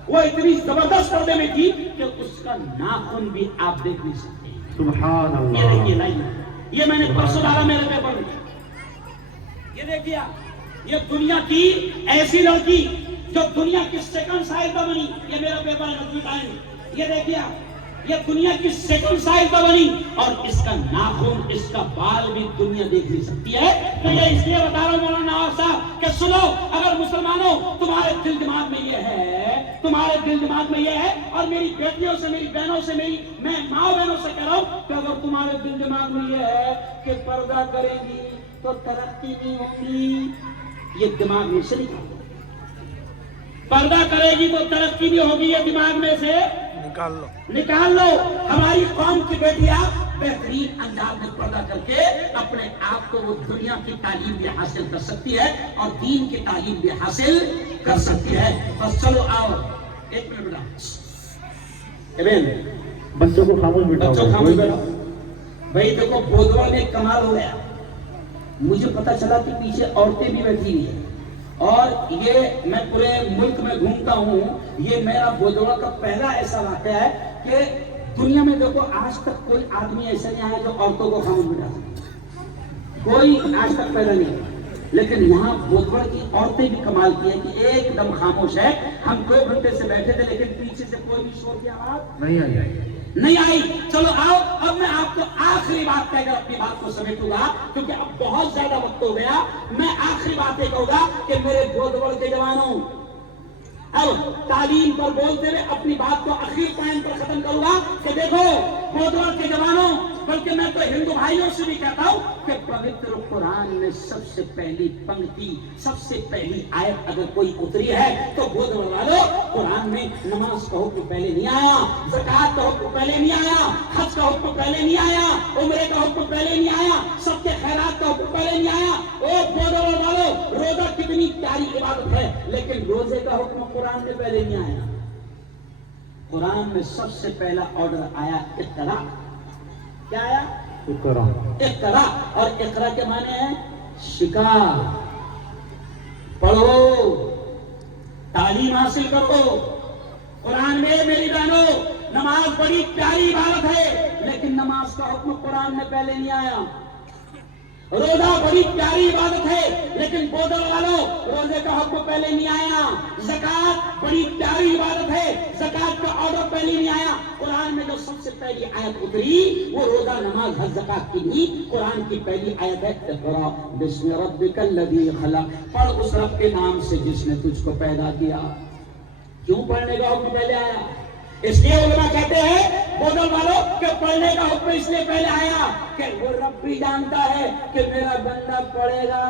وہ اتنی زبردست پردے میں تھی کہ اس کا ناخن بھی آپ دیکھ نہیں سکتے. سبحان اللہ. یہ دیکھیے لائن, یہ میں نے پرسوں ڈالا میرے پیپر میں. یہ دیکھیے, یہ دنیا کی ایسی لڑکی جو دنیا کی 2nd سائنسداں بنی, یہ میرا پیپر ہے. یہ دیکھیے, یہ دنیا کی 2nd سائنسداں بنی اور اس کا ناخن, اس کا بال بھی دنیا دیکھ نہیں سکتی ہے. تو یہ اس لیے بتا رہا ہوں مولانا نواب صاحب کہ سنو, اگر مسلمانوں تمہارے دل دماغ میں یہ ہے, اور میری بیٹیوں سے, میری بہنوں سے, میں ماں بہنوں سے کہہ رہا ہوں کہ اگر تمہارے دل دماغ میں یہ ہے کہ پردہ کرے گی تو ترقی نہیں ہوگی, یہ دماغ میں سے نکالو. پردہ کرے گی تو ترقی بھی ہوگی, یہ دماغ میں سے نکال لو. ہماری قوم کی بیٹیاں بہترین انداز میں پردہ کر کے اپنے آپ کو وہ دنیا کی تعلیم بھی حاصل کر سکتی ہے اور دین کی تعلیم بھی حاصل کر سکتی ہے. بس چلو آؤ ایک منٹ بیٹا. بچوں کو خاموش بچوں بٹھاؤ. خاموش بیٹھو. بھائی دیکھو بودوا میں کمال ہو گیا. مجھے پتا چلا کہ پیچھے عورتیں بھی بیٹھی ہوئی ہیں اور یہ میں پورے ملک میں گھومتا ہوں. یہ میرا بودوا کا پہلا ایسا واقعہ ہے کہ دنیا میں دیکھو آج تک کوئی آدمی ایسا نہیں آیا جو عورتوں کو خاموش بٹھا سکے. کوئی آج تک پیدا نہیں ہے. لیکن یہاں بودوا کی عورتیں بھی کمال کی ہیں کہ ایک دم خاموش ہے. ہم 2 گھنٹے سے بیٹھے تھے لیکن پیچھے سے کوئی بھی شور کی آواز نہیں آئی. چلو آؤ اب میں آپ کو آخری بات کہہ کر اپنی بات کو سمیٹوں گا کیونکہ اب بہت زیادہ وقت ہو گیا. میں آخری بات یہ کہوں گا کہ میرے بودوا کے جوانوں اب تعلیم پر بولتے ہوئے اپنی بات کو آخری پوائنٹ پر ختم کروں گا کہ دیکھو بودوا کے جوانوں بلکہ میں تو ہندو بھائیوں سے بھی کہتا ہوں کہ پوتر قرآن میں سب سے پہلی پنکتی سب سے پہلی آیت اگر کوئی اتری ہے تو بودوا والوں قرآن میں نماز کا حکم پہلے نہیں آیا, زکوٰۃ کا حکم پہلے نہیں آیا, حج کا حکم پہلے نہیں آیا, عمرے کا حکم پہلے نہیں آیا, سب کے خیرات کا حکم پہلے نہیں آیا. او بودوا والوں روزہ کتنی پیاری عبادت ہے لیکن روزے کا حکم قرآن میں پہلے نہیں آیا. قرآن میں سب سے پہلا آرڈر آیا اقرا. کیا آیا؟ اقرا. اور اقرا کے معنی ہے شکار. پڑھو, تعلیم حاصل کرو. قرآن میں میری بہنوں نماز بڑی پیاری عبادت ہے لیکن نماز کا حکم قرآن میں پہلے نہیں آیا. روزہ بڑی پیاری عبادت ہے لیکن بودوا والوں روزے کا حکم پہلے نہیں آیا. زکوٰۃ بڑی پیاری عبادت ہے, زکوٰۃ کا آرڈر پہلے نہیں آیا. قرآن میں جو سب سے پہلی آیت اتری وہ روزہ نماز حج زکوٰۃ کی نہیں. قرآن کی پہلی آیت ہے اقرا بسم ربک الذی خلق. پڑھ اس رب کے نام سے جس نے تجھ کو پیدا کیا. کیوں پڑھنے کا حکم پہلے آیا؟ اس لیے علماء کہتے ہیں بودوا والوں کہ پڑھنے کا حکم اس لیے پہلے آیا کہ وہ رب بھی جانتا ہے کہ میرا بندہ پڑھے گا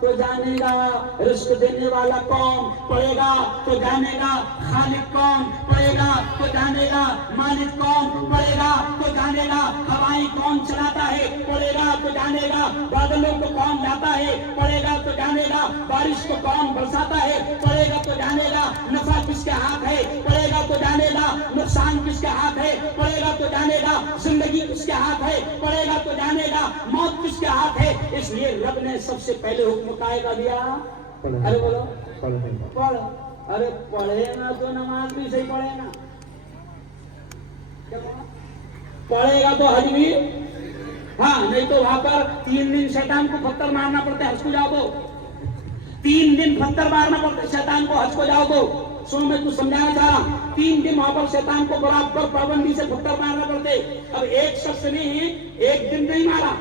تو جانے گا رزق دینے والا کون, پڑھے گا تو جانے گا خالق کون, پڑھے گا تو جانے گا مالک کون, پڑھے گا تو جانے گا ہوائیں کون چلاتا ہے, پڑھے گا تو جانے گا بادلوں کو کون لاتا ہے, پڑھے گا تو جانے گا بارش کو کون برساتا ہے, پڑھے گا تو جانے گا نفع کس کے ہاتھ ہے, پڑھے گا تو جانے گا نقصان کس کے ہاتھ ہے, پڑھے گا تو جانے گا زندگی کس کے ہاتھ ہے, پڑھے گا تو جانے گا موت کس کے ہاتھ ہے. اس لیے رب نے سب سے پہلے حکم کائے کا دیا. ارے بولو پڑھ. ارے پڑھے گا تو نماز بھی صحیح پڑھے گا, پڑھے گا تو حج بھی. ہاں نہیں تو وہاں پر 3 دن شیطان کو پتھر مارنا پڑتا ہے حج کو جاؤ تو, 3 دن پتھر مارنا پڑتا ہے شیطان کو حج کو جاؤ تو. سو میں تو سمجھانا چاہ رہا 3 دن وہاں پر شیطان کو برابر پابندی سے پتھر مارنا پڑتے. اب ایک شخص نے 1 دن نہیں مارا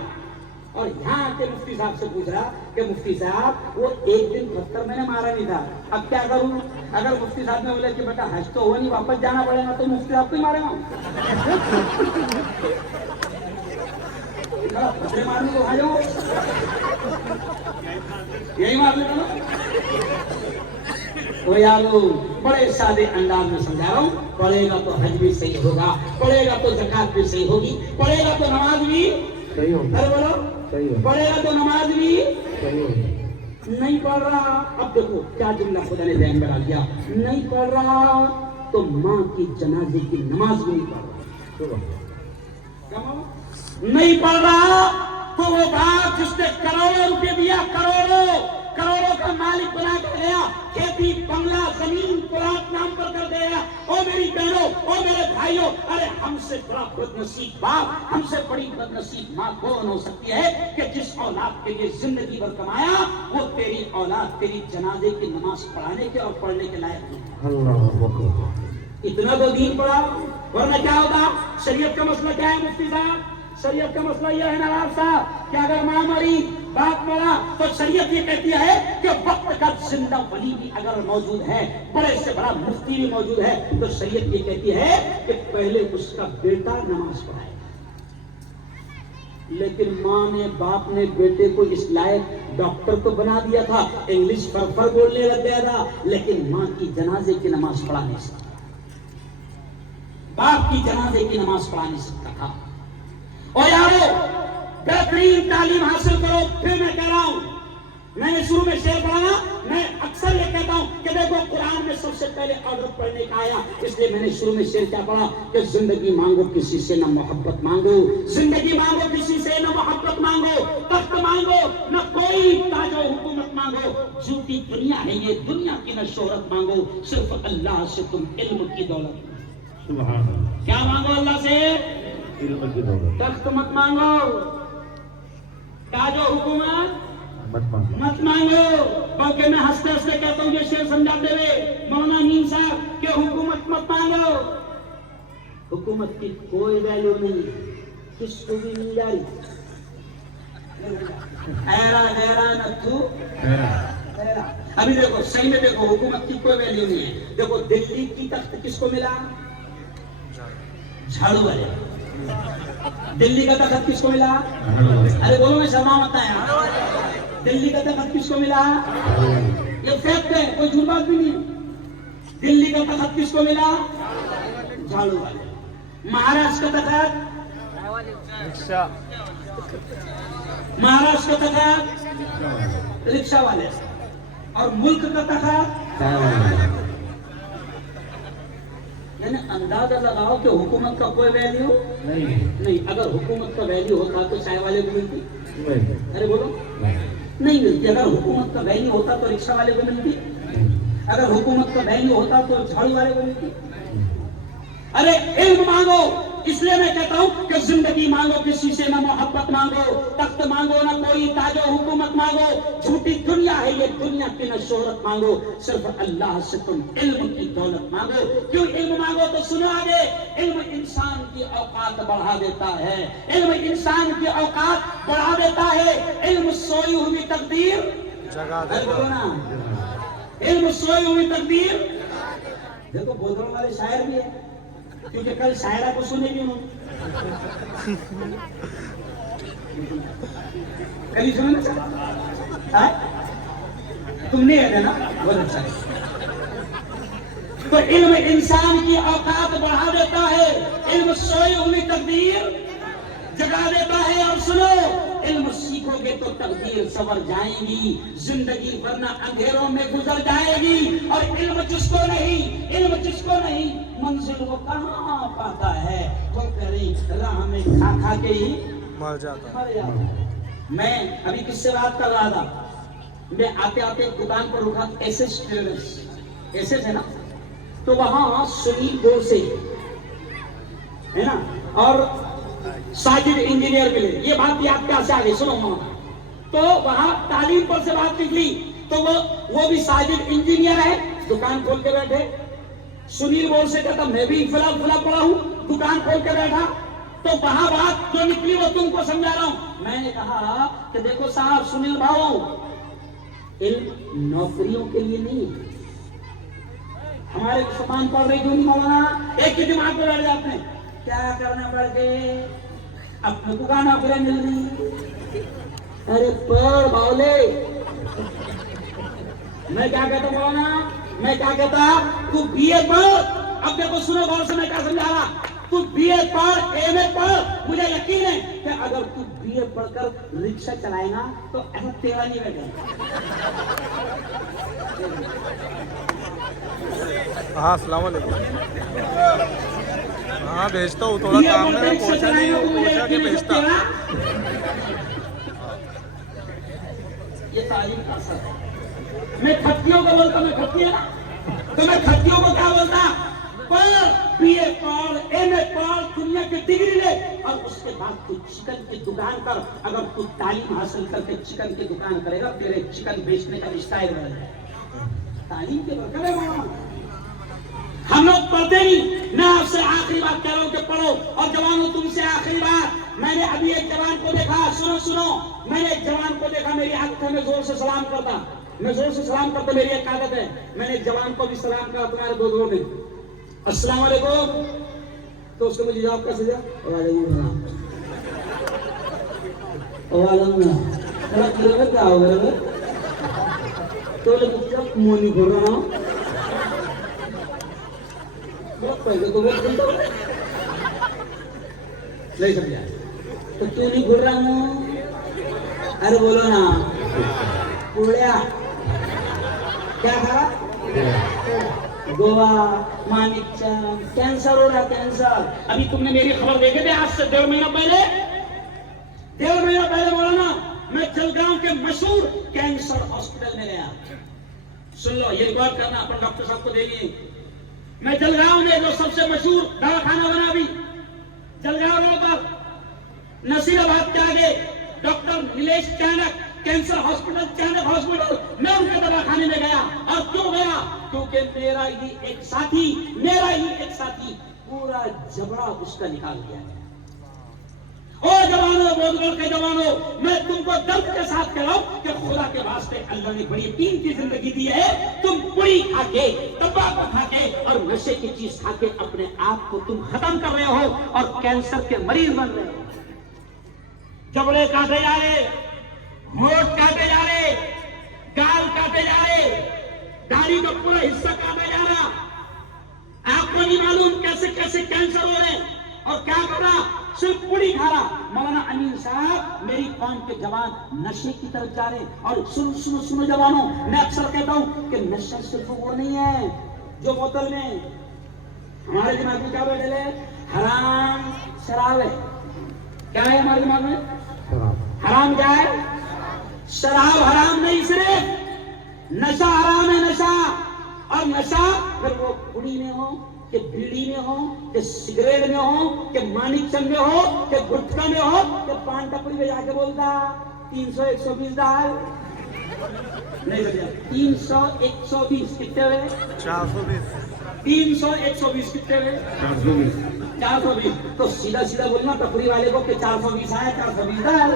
اور یہاں کے مفتی صاحب سے پوچھ رہا کہ مفتی صاحب وہ 1 دن پتھر میں نے مارا نہیں تھا, اب کیا کروں؟ اگر مفتی صاحب نے بولے کہ بیٹا حج تو ہوا نہیں واپس جانا پڑے گا تو مفتی صاحب کو ہی مارے گا. پتھر مارنے کو آ جاؤ یہی مار لیتا نا. تو یارو بڑے سادے انداز میں سمجھا رہا ہوں, پڑھے گا تو حج بھی صحیح ہوگا, پڑھے گا تو زکوٰۃ بھی صحیح ہوگی, پڑھے گا تو نماز بھی صحیح ہوگی. ارے بولو پڑھے گا تو نماز بھی صحیح ہوگی. نہیں پڑھ رہا, اب دیکھو کیا جملہ خدا نے ذہن میں ڈال دیا, نہیں پڑھ رہا تو ماں کی جنازے کی نماز بھی نہیں پڑھ رہا. نہیں پڑھ رہا تو وہ باپ جس نے کروڑوں روپے دیا, کروڑوں کا مالک بنا کر گیا, کھیتی بنگلہ زمین پلاٹ نام پر کر دیا. او میری بہنوں, او میرے بھائیوں, ارے ہم سے بڑا بد نصیب باپ, ہم سے بڑی بد نصیب ماں کون ہو سکتی ہے کہ جس اولاد کے لیے زندگی بھر کمایا وہ تیری اولاد تیری جنازے کی نماز پڑھانے کے اور پڑھنے کے لائق نہیں. اتنا تو دین پڑھا, ورنہ کیا ہوگا؟ شریعت کا مسئلہ کیا ہے مفتی صاحب؟ شریعت کا مسئلہ یہ ہے نواب صاحب کہ اگر ماں مری باپ مرا تو شریعت یہ کہتی ہے کہ وقت کا زندہ ولی بھی اگر موجود ہے, بڑے سے بڑا مفتی بھی موجود ہے, تو شریعت یہ کہتی ہے کہ پہلے اس کا بیٹا نماز پڑھائے. لیکن ماں نے باپ نے بیٹے کو اس لائق ڈاکٹر تو بنا دیا تھا, انگلش فرفر بولنے لگ گیا تھا, لیکن ماں کی جنازے کی نماز پڑھا نہیں سکتا. باپ کی جنازے کی نماز پڑھا نہیں سکتا تھا. اور یارو بہترین تعلیم حاصل کرو. پھر میں کہہ رہا ہوں, میں نے شروع میں شعر پڑھا نا, میں اکثر یہ کہتا ہوں کہ دیکھو قرآن میں سب سے پہلے آرڈر پڑھنے کا آیا, اس لیے میں نے شروع میں شعر کیا پڑھا کہ زندگی مانگو کسی سے نہ محبت مانگو, زندگی مانگو کسی سے نہ محبت مانگو, تخت مانگو نہ کوئی تاج و حکومت مانگو, جھوٹی دنیا ہے یہ دنیا کی نہ شہرت مانگو, صرف اللہ سے تم علم کی دولت. سبحان اللہ. کیا مانگو اللہ سے؟ علم کی دولت. تخت مت مانگو, تاج و حکومت مت مانگو. مت مانگو. بلکہ میں ہنستے ہنستے کہتا ہوں یہ شعر سمجھاتے ہوئے مولانا امین صاحب کہ حکومت مت مانگو. حکومت کی کوئی ویلیو نہیں, کس کو بھی مل جائے. ایرا غیرا نتھو ایرا. ابھی دیکھو صحیح میں دیکھو حکومت کی کوئی ویلیو نہیں ہے. دیکھو دلی کی تخت کس کو ملا؟ جھاڑو والے. دلی کا تخت کس کو ملا؟ ارے بولو میں شرما ہوتا ہے یار. دلی کا تخت کس کو ملا؟ یہ فیکٹ ہے, کوئی جھوٹ بات بھی نہیں. دلی کا تخت کس کو ملا؟ جھاڑو والے. مہاراشٹر کا تخت رکشا. مہاراشٹر کا تخت رکشا والے. اور ملک کا تخت یعنی اندازہ لگاؤ کہ حکومت کا کوئی ویلیو نہیں. اگر حکومت کا ویلیو ہوتا تو چائے والے کو ملتی. ارے بولو نہیں ملتی. اگر حکومت کا ویلیو ہوتا تو رکشا والے کو ملتی. اگر حکومت کا ویلیو ہوتا تو جھاڑو والے کو ملتی. ارے علم مانگو, اس لیے میں کہتا ہوں کہ زندگی مانگو کسی سے نہ محبت مانگو, تخت مانگو نہ کوئی تاج و حکومت مانگو, جھوٹی دنیا ہے یہ دنیا کی نہ شہرت مانگو, صرف اللہ سے تم علم کی دولت مانگو. کیوں علم مانگو تو سنو آگے. علم انسان کی اوقات بڑھا دیتا ہے, علم انسان کی اوقات بڑھا دیتا ہے. علم سوئی ہوئی تقدیر جگہ ارے دیتا. بولو نا, علم سوئی ہوئی تقدیر. دیکھو بودروں والے شاعر بھی ہے, کیونکہ کل شاعرہ کو سنے گی انہوں نے. کل سننا چاہتا تم نہیں ہے نا, بہت اچھا ہے. تو علم انسان کی اوقات بڑھا دیتا ہے, علم سوئی ہوئی تقدیر جگا دیتا ہے. اور سنو, علم سیکھو گے تو تقدیر سنور جائے گی, زندگی ورنہ اندھیروں میں گزر جائے گی. اور علم جس کو نہیں, علم جس کو نہیں, منزل وہ کہاں پاتا ہے. وہ کرے راہ میں کھا کھا کے ہی مر جاتا. مر جاتا ہے. میں ابھی کس سے بات کر رہا تھا, میں آتے آتے ایک دکان پر رکا, ایسے ٹریولرز ایسے تھے نا, تو وہاں سنیل گورسے ہے نا اور ساجد انجینئر ملے. یہ بات یاد کیسے آ گئی سنو وہاں. تو وہاں تعلیم پر سے بات نکلی, تو وہ بھی ساجد انجینئر ہے, دکان کھول کے بیٹھے. سنیل بول سے کہتا میں بھی فلا پڑا ہوں, دکان کھول کے بیٹھا. تو وہاں بات جو نکلی وہ تم کو سمجھا رہا ہوں. میں نے کہا کہ دیکھو صاحب سنیل بھاؤ, علم نوکریوں کے لیے نہیں. ہمارے زبان پڑھ رہی دونوں مولانا ایک ہی دماغ پہ بیٹھ جاتے ہیں, کیا کرنا پڑ کے اپنے کو کا نوکریاں مل رہی. ارے پڑھ باولے. میں کیا کہتا مولانا, میں کیا کہتا, تو بی اے پڑھ. اب دیکھو سنو غور سے میں کیا سمجھا رہا, تو بی اے پڑھ, ایم اے پڑھ. مجھے یقین ہے کہ اگر تو بی اے پڑھ کر رکشہ چلائے گا تو ایسا تیرا نہیں بیٹھے. ہاں السلام علیکم. ہاں بھیجتا ہوں, تھوڑا کام میں پہنچا نہیں ہوں, پہنچا کے بھیجتا. یہ تعلیم کا اثر ہے. میں کھتیوں کو بولتا, میں کھتی ہے نا, تو میں کھتیوں کو کیا بولتا, پڑھ, بی اے پڑھ, ایم اے پڑھ, دنیا کی ڈگری لے, اور اس کے بعد تو چکن کی دکان کر. اگر تو تعلیم حاصل کر کے چکن کی دکان کرے گا, تیرے چکن بیچنے کا اسٹائل بڑھے گا. تعلیم کے برکت ہے وہاں. ہم لوگ پڑھتے نہیں. میں آپ سے آخری بات کہہ رہا ہوں کہ پڑھو. اور جوانوں تم سے آخری بات, میں نے ابھی ایک جوان کو دیکھا, سنو, میں نے ایک جوان کو دیکھا, میری عادت ہے میں زور سے سلام کرتا, میری ایک عادت ہے. میں نے ایک جوان کو بھی سلام کرا تمہارے دو دوروں میں, السلام علیکم. تو اس نے مجھے جواب کیسے دیا, وعلیکم السلام. کیا ہوگا تو منہ نہیں کھول رہا ہوں, بہت پہلے تو بہت نہیں سمجھا تو کیوں نہیں گھر رہا ہوں؟ ارے بولو نا پوڑیا کیا کھا گوا مانک چند کینسر ہو رہا کینسر. ابھی تم نے میری خبر دیکھے تھے آج سے 1.5 مہینہ پہلے بولا نا میں جلگاؤں کے مشہور کینسر ہاسپٹل میں گیا. سن لو یہ ریکارڈ کرنا اپنے ڈاکٹر صاحب کو دے گی. میں جلگاؤں میں جو سب سے مشہور دواخانہ بنا بھی جلگاؤں روڈ پر نصیر آباد کے آگے ڈاکٹر نیلیش چانک کینسر ہاسپٹل چانک ہاسپٹل میں ان کے دواخانے میں گیا. اور کیوں گیا؟ کیونکہ میرا ہی ایک ساتھی پورا جبڑا اس کا نکال دیا ہے. او جوانوں بودگڑ کے جوانوں میں تم کو درد کے ساتھ کہہ رہا ہوں کہ خدا کے واسطے اللہ نے بڑی قیمتی زندگی دی ہے. تم پوری کھا کے تمباکو کھا کے اور نشے کی چیز کھا کے اپنے آپ کو تم ختم کر رہے ہو اور کینسر کے مریض بن رہے ہو. جبڑے کاٹے جا رہے, ہونٹ کاٹے جا رہے, گال کاٹے جا رہے, داڑھی کا پورا حصہ کاٹا جا رہا. آپ کو نہیں معلوم کیسے کیسے کینسر ہو رہے ہیں. اور کیا کر رہا؟ صرف پوڑی کھا رہا. مولانا امین صاحب میری قوم کے جوان نشے کی طرف جا رہے. اور سنو جوانوں, میں اکثر کہتا ہوں کہ نشہ صرف وہ نہیں ہے جو بوتل میں ہمارے دماغ میں کیا بیٹھے ہے, حرام شراب ہے. کیا ہے ہمارے دماغ میں؟ حرام کیا ہے؟ شراب حرام نہیں, صرف نشہ حرام ہے. نشہ اور نشہ پھر وہ پوڑی میں ہو کہ بیڑی میں ہو کہ سگریٹ میں ہو کہ مانک چند میں ہو کہ گٹکا میں ہو کہ پان ٹپری میں جا کے بولتا 300 120 ڈال. نہیں سمجھا؟ 300 120 کتنے ہوئے؟ 420. 300 120 کتنے ہوئے؟ 420. تو سیدھا بولنا ٹپری والے کو کہ 420 آیا 420 ڈال.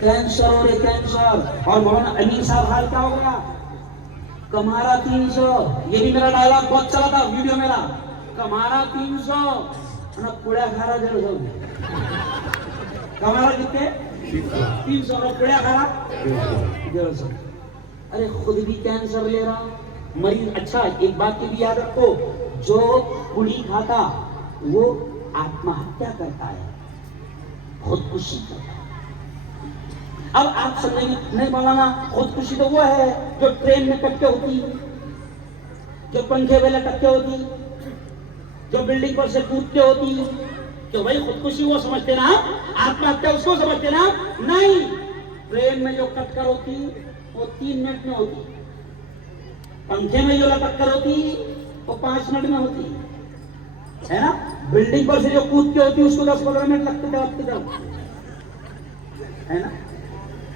کینسر اور کینسر. اور مولانا امین صاحب حال کیا ہو گیا؟ کمارا 300. یہ بھی میرا ڈائلاگ بہت چلا تھا ویڈیو میرا. کمارا 300 پوڑیا کھا رہا 150. کمارا کتنے؟ 300 اور پوڑیا کھا رہا 150. ارے خود بھی کینسر لے رہا مریض. اچھا ایک بات کی بھی یاد رکھو, جو پوڑی کھاتا وہ آتما ہتیا کرتا ہے, خودکشی کرتا ہے. اب آپ سمجھیں گے نہیں مولانا خودکشی تو وہ ہے جو ٹرین میں کٹ کے ہوتی, جو پنکھے میں لٹک کے ہوتی, جو بلڈنگ پر سے کود کے ہوتی. تو بھائی خودکشی وہ سمجھتے نا, آتما ہتیا اس کو سمجھتے نا. نہیں, ٹرین میں جو کٹ کر ہوتی وہ 3 منٹ میں ہوتی, پنکھے میں جو لٹک کر ہوتی وہ 5 منٹ میں ہوتی ہے نا. بلڈنگ پر سے جو کود کے ہوتی اس کو 10-15 منٹ لگتے تھے ہے نا.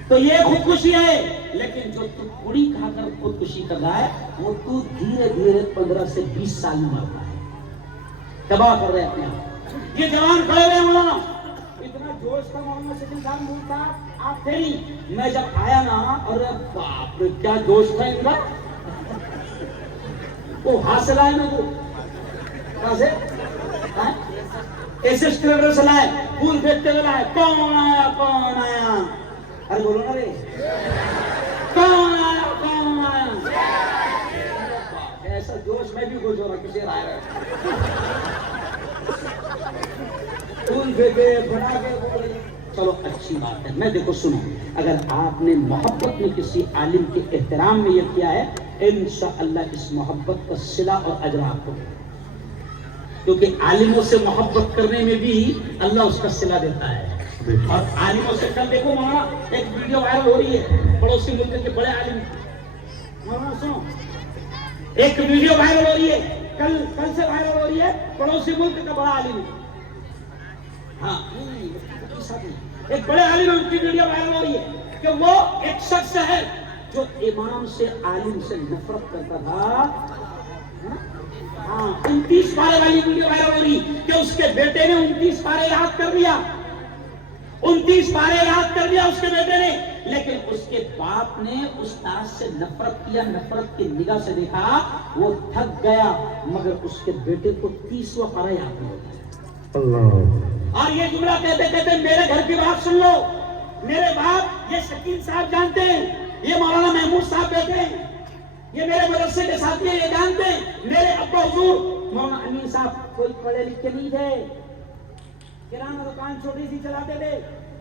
تو یہ خودکشی ہے. لیکن جو تو پوڑی کھا کر خودکشی کر رہا ہے وہ تو دھیرے دھیرے 15 سے 20 سال میں مرتا ہے, تباہ کر رہے اپنے آپ. یہ جوان کھڑے ہوئے مولانا, اتنا جوش کا مولانا سکن صاحب بولتا آپ تھے نہیں. میں جب آیا نا, ارے باپ رے کیا جوش تھا ان کا. وہ حاصل آئے نا تو کہاں سے ایسے اسٹریٹر سے لائے, پھول پھینکتے ہوئے لائے. کون آیا ارے بولو نا رے, کون آیا. ایسا جوش میں بھی خوش ہو رہا کسی آیا پھول پھینکے بنا کے بولے. چلو اچھی بات ہے. میں دیکھو سنو, اگر آپ نے محبت میں کسی عالم کے احترام میں یہ کیا ہے, انشاءاللہ اس محبت کا صلہ اور اجر آپ کو, کیونکہ عالموں سے محبت کرنے میں بھی اللہ اس کا صلہ دیتا ہے. اور عالموں سے کل دیکھو مولانا ایک ویڈیو وائرل ہو رہی ہے پڑوسی ملک کے بڑے عالم. مولانا سنو, ایک ویڈیو وائرل ہو رہی ہے کل سے وائرل ہو رہی ہے پڑوسی ملک کا بڑا عالم. ہاں ایک بڑے عالم ان کی ویڈیو وائرل ہو رہی ہے کہ وہ ایک شخص ہے جو امام سے عالم سے نفرت کرتا تھا. 29 پارے والی ویڈیو وائرل ہو رہی کہ اس کے بیٹے نے 29 پارے یاد کر لیا. 29 پارے یاد کر لیا اس کے بیٹے نے, لیکن اس کے باپ نے استاد سے نفرت کیا, نفرت کی نگاہ سے دیکھا, وہ تھک گیا, مگر اس کے بیٹے کو 30واں پارا یاد نہیں ہوتا. اور یہ جملہ کہتے کہتے میرے گھر کی بات سن لو. میرے باپ یہ شکیل صاحب جانتے ہیں, یہ مولانا محمود صاحب بیٹھے ہیں, یہ میرے مدرسے کے ساتھی ہیں, یہ جانتے ہیں. میرے ابا حضور مولانا امین صاحب کوئی پڑھے لکھے نہیں تھے, کرانہ دکان چھوٹی سی چلاتے تھے,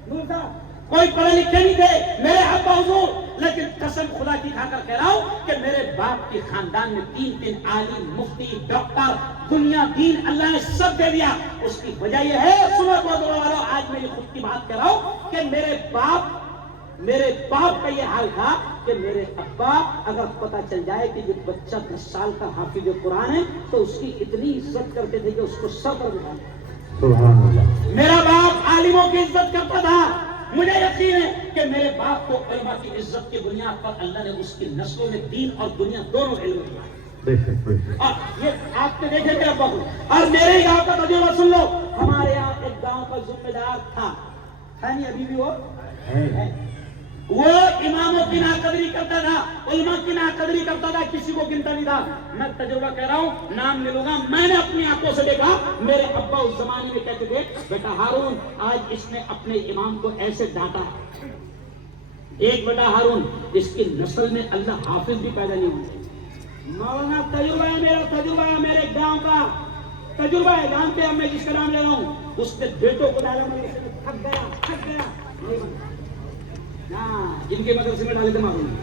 نور صاحب کوئی پڑھے لکھے نہیں تھے میرے ابا حضور, لیکن قسم خدا کی کھا کر کہہ رہا ہوں کہ میرے باپ کے خاندان میں 3 عالم, مفتی, ڈاکٹر, دنیا دین اللہ نے سب دے دیا. اس کی وجہ یہ ہے, سنو بہت والوں, آج میں یہ خود کی بات کر رہا ہوں کہ میرے باپ کا یہ حال تھا کہ میرے ابا اگر پتہ چل جائے کہ یہ بچہ 10 سال کا حافظ قرآن ہے تو اس کی اتنی عزت کرتے تھے کہ اس کو سر پر بٹھاتے. میرا باپ عالموں کی عزت کرتا تھا. مجھے یقین ہے کہ میرے باپ کو علماء کی عزت کی بنیاد پر اللہ نے اس کی نسلوں میں دین اور دنیا دونوں علم دیا. اور یہ آپ نے دیکھے میرے ابا کو, اور میرے گاؤں کا تجربہ سن لو. ہمارے یہاں ایک گاؤں کا ذمہ دار تھا, ہے نہیں ابھی بھی وہ اماموں کی ناقدری کرتا تھا, علماء کی ناقدری کرتا تھا, کسی کو گنتا نہیں تھا. میں تجربہ کہہ رہا ہوں, نام لے لوں گا, میں نے اپنی آنکھوں سے دیکھا. میرے ابا اس زمانے میں کہتے تھے, بیٹا ہارون آج اس نے اپنے امام کو ایسے ڈانٹا, ایک بیٹا ہارون, اس کی نسل میں اللہ حافظ بھی پیدا نہیں ہوتے. مولانا تجربہ ہے میرا, تجربہ ہے میرے گاؤں کا تجربہ ہے. جانتے ہیں میں جس کا نام لے رہا ہوں, اس نے بیٹوں کو ڈالا, میں تھک گیا جن کے مدرسے میں ڈالے تھے معلوم,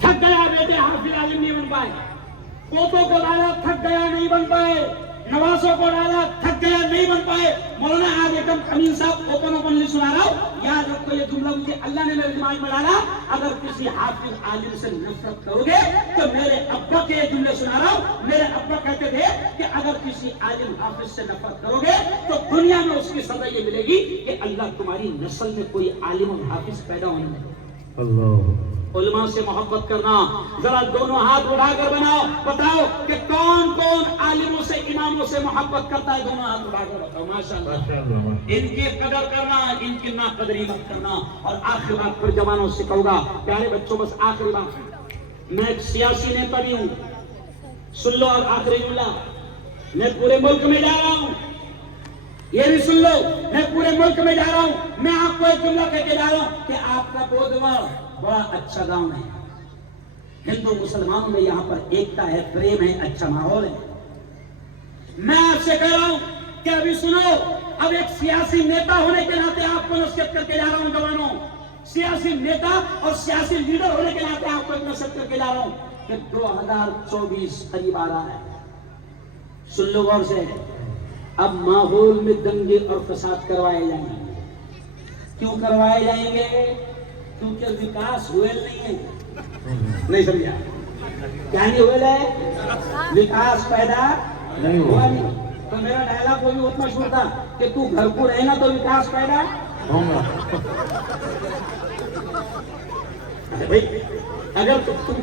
تھک گیا بیٹے حافظ عالم نہیں بن پائے. پوتوں کو ڈالا, تھک گیا نہیں بن پائے. نوازوں کو ڈالا, تھک گیا نہیں بن پائے. مولانا آج ایک امین صاحب اوپن سنا رہا ہوں, یاد رکھو یہ جملہ مجھے اللہ نے میرے دماغ میں ڈالا. اگر کسی حافظ عالم سے نفرت کرو گے تو میرے ابا کے یہ جملے سنا رہا ہوں. میرے ابا کہتے تھے کہ اگر کسی عالم حافظ سے نفرت کرو گے تو دنیا میں اس کی سزا یہ ملے گی کہ اللہ تمہاری نسل میں کوئی عالم اور حافظ پیدا ہونے لگے. اللہ. علماء سے محبت کرنا, ذرا دونوں ہاتھ اٹھا کر بناؤ, بتاؤ کہ کون کون عالموں سے, اماموں سے محبت کرتا ہے. دونوں ہاتھ اٹھا کر بتاؤ. ماشاءاللہ. ان کی قدر کرنا, ان کی ناقدری مت کرنا. اور آخری بات پھر جوانوں سے کہوں گا, پیارے بچوں, بس آخری بات, میں ایک سیاسی نیتا بھی ہوں, سن لو. اور آخری جملہ, میں پورے ملک میں جا رہا ہوں, یہ بھی سن لو, میں پورے ملک میں جا رہا ہوں. میں آپ کو ایک جملہ کہہ کے جا رہا ہوں کہ آپ کا بودوار بڑا اچھا گاؤں ہے. ہندو مسلمانوں میں یہاں پر ایکتا ہے, پریم ہے, اچھا ماحول ہے. میں آپ سے کہہ رہا ہوں کہ ابھی سنو, اب ایک سیاسی نیتا ہونے کے ناطے آپ کو نصیحت کر کے جا رہا ہوں. جوانوں, سیاسی نیتا اور سیاسی لیڈر ہونے کے ناطے آپ کو ایک نصیحت کر کے جا رہا ہوں کہ 2024 قریب آ رہا ہے. سن لو غور سے, اب ماحول میں دنگے اور فساد کروائے جائیں گے. کیوں کروائے جائیں گے؟ کیونکہ وکاس ہوئے نہیں ہے. نہیں سمجھا کیا نہیں ہوئے ہے؟ وکاس پیدا نہیں ہوا نہیں. تو میرا ڈائلاگ وہ بھی بہت مشہور تھا کہ تو گھر کو رہے نا تو وکاس پیدا ہوگا. اگر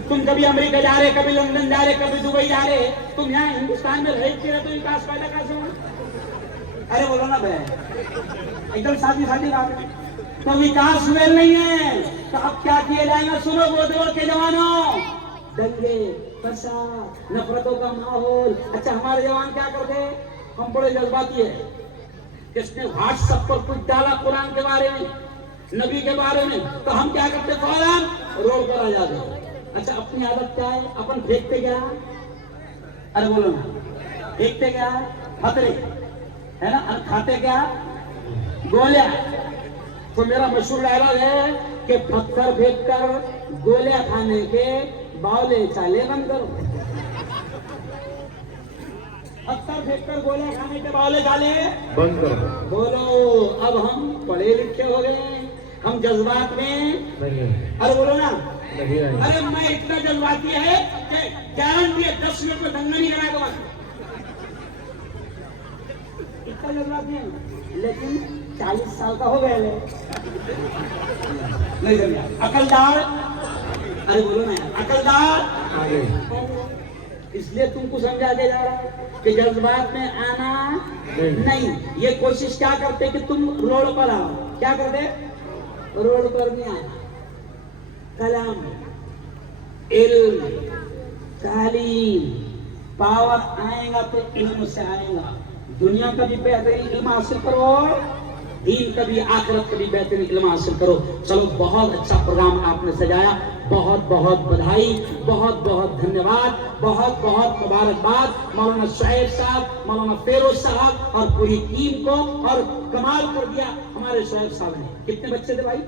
تم کبھی امریکہ جا رہے, کبھی لندن جا رہے, کبھی دبئی جا رہے, تم یہاں ہندوستان میں رہتے تو وکاس پیدا کیسے ہوگا؟ ارے بولو نا بھائی, ایک دم سادی بات ہے. تو وکاس ہوئے نہیں ہے, تو اب کیا کیا جائے گا؟ سنو بودوار کے جوانوں, دنگے, فساد, نفرتوں کا ماحول. اچھا ہمارے جوان کیا کرتے؟ ہم بڑے جذباتی ہے. کس نے واٹس ایپ پر کچھ ڈالا قرآن کے بارے میں, نبی کے بارے میں, تو ہم کیا کرتے؟ فوراً روڈ پر آ جاتے. اچھا اپنی عادت کیا ہے؟ اپن پھینکتے کیا؟ ارے بولو نا, پھینکتے کیا؟ پتھرے ہے نا, کھاتے کیا؟ گولیاں. تو میرا مشہور ڈائلاگ ہے کہ پتھر پھینک کر گولیاں کھانے کے باولے چالے بند کرو. پتھر پھینک کر گولیاں کھانے کے باولے چالے بند کرو. بولو, اب ہم پڑھے لکھے ہو گئے, ہم جذبات میں. ارے بولو نا, ارے میں اتنا جذباتی ہے کہ گارنٹی ہے 10 منٹ میں دنگا نہیں کرائے گا. اتنا جذباتی ہے, لیکن 40 سال کا ہو گیا ہے. نہیں سمجھا؟ عقلدار, ارے بولو نا عقلدار. اس لیے تم کو سمجھا دے جا رہا کہ جذبات میں آنا نہیں. یہ کوشش کیا کرتے کہ تم روڈ پر آؤ, کیا کرتے؟ روڈ پر نہیں آنا. کلام, علم, تعلیم, پاور آئے گا تو علم سے آئے گا. دنیا کا بھی بہترین علم حاصل کرو, دین کا بھی, آخرت کا بھی بہترین علم حاصل کرو. چلو, بہت اچھا پروگرام آپ نے سجایا. بہت بہت بدھائی، بہت بہت دھنیہ واد، بہت بہت مبارکباد مولانا شعیب صاحب، مولانا فیروز صاحب اور پوری ٹیم کو، اور کمال کر دیا ہمارے شعیب صاحب نے. کتنے بچے تھے بھائی؟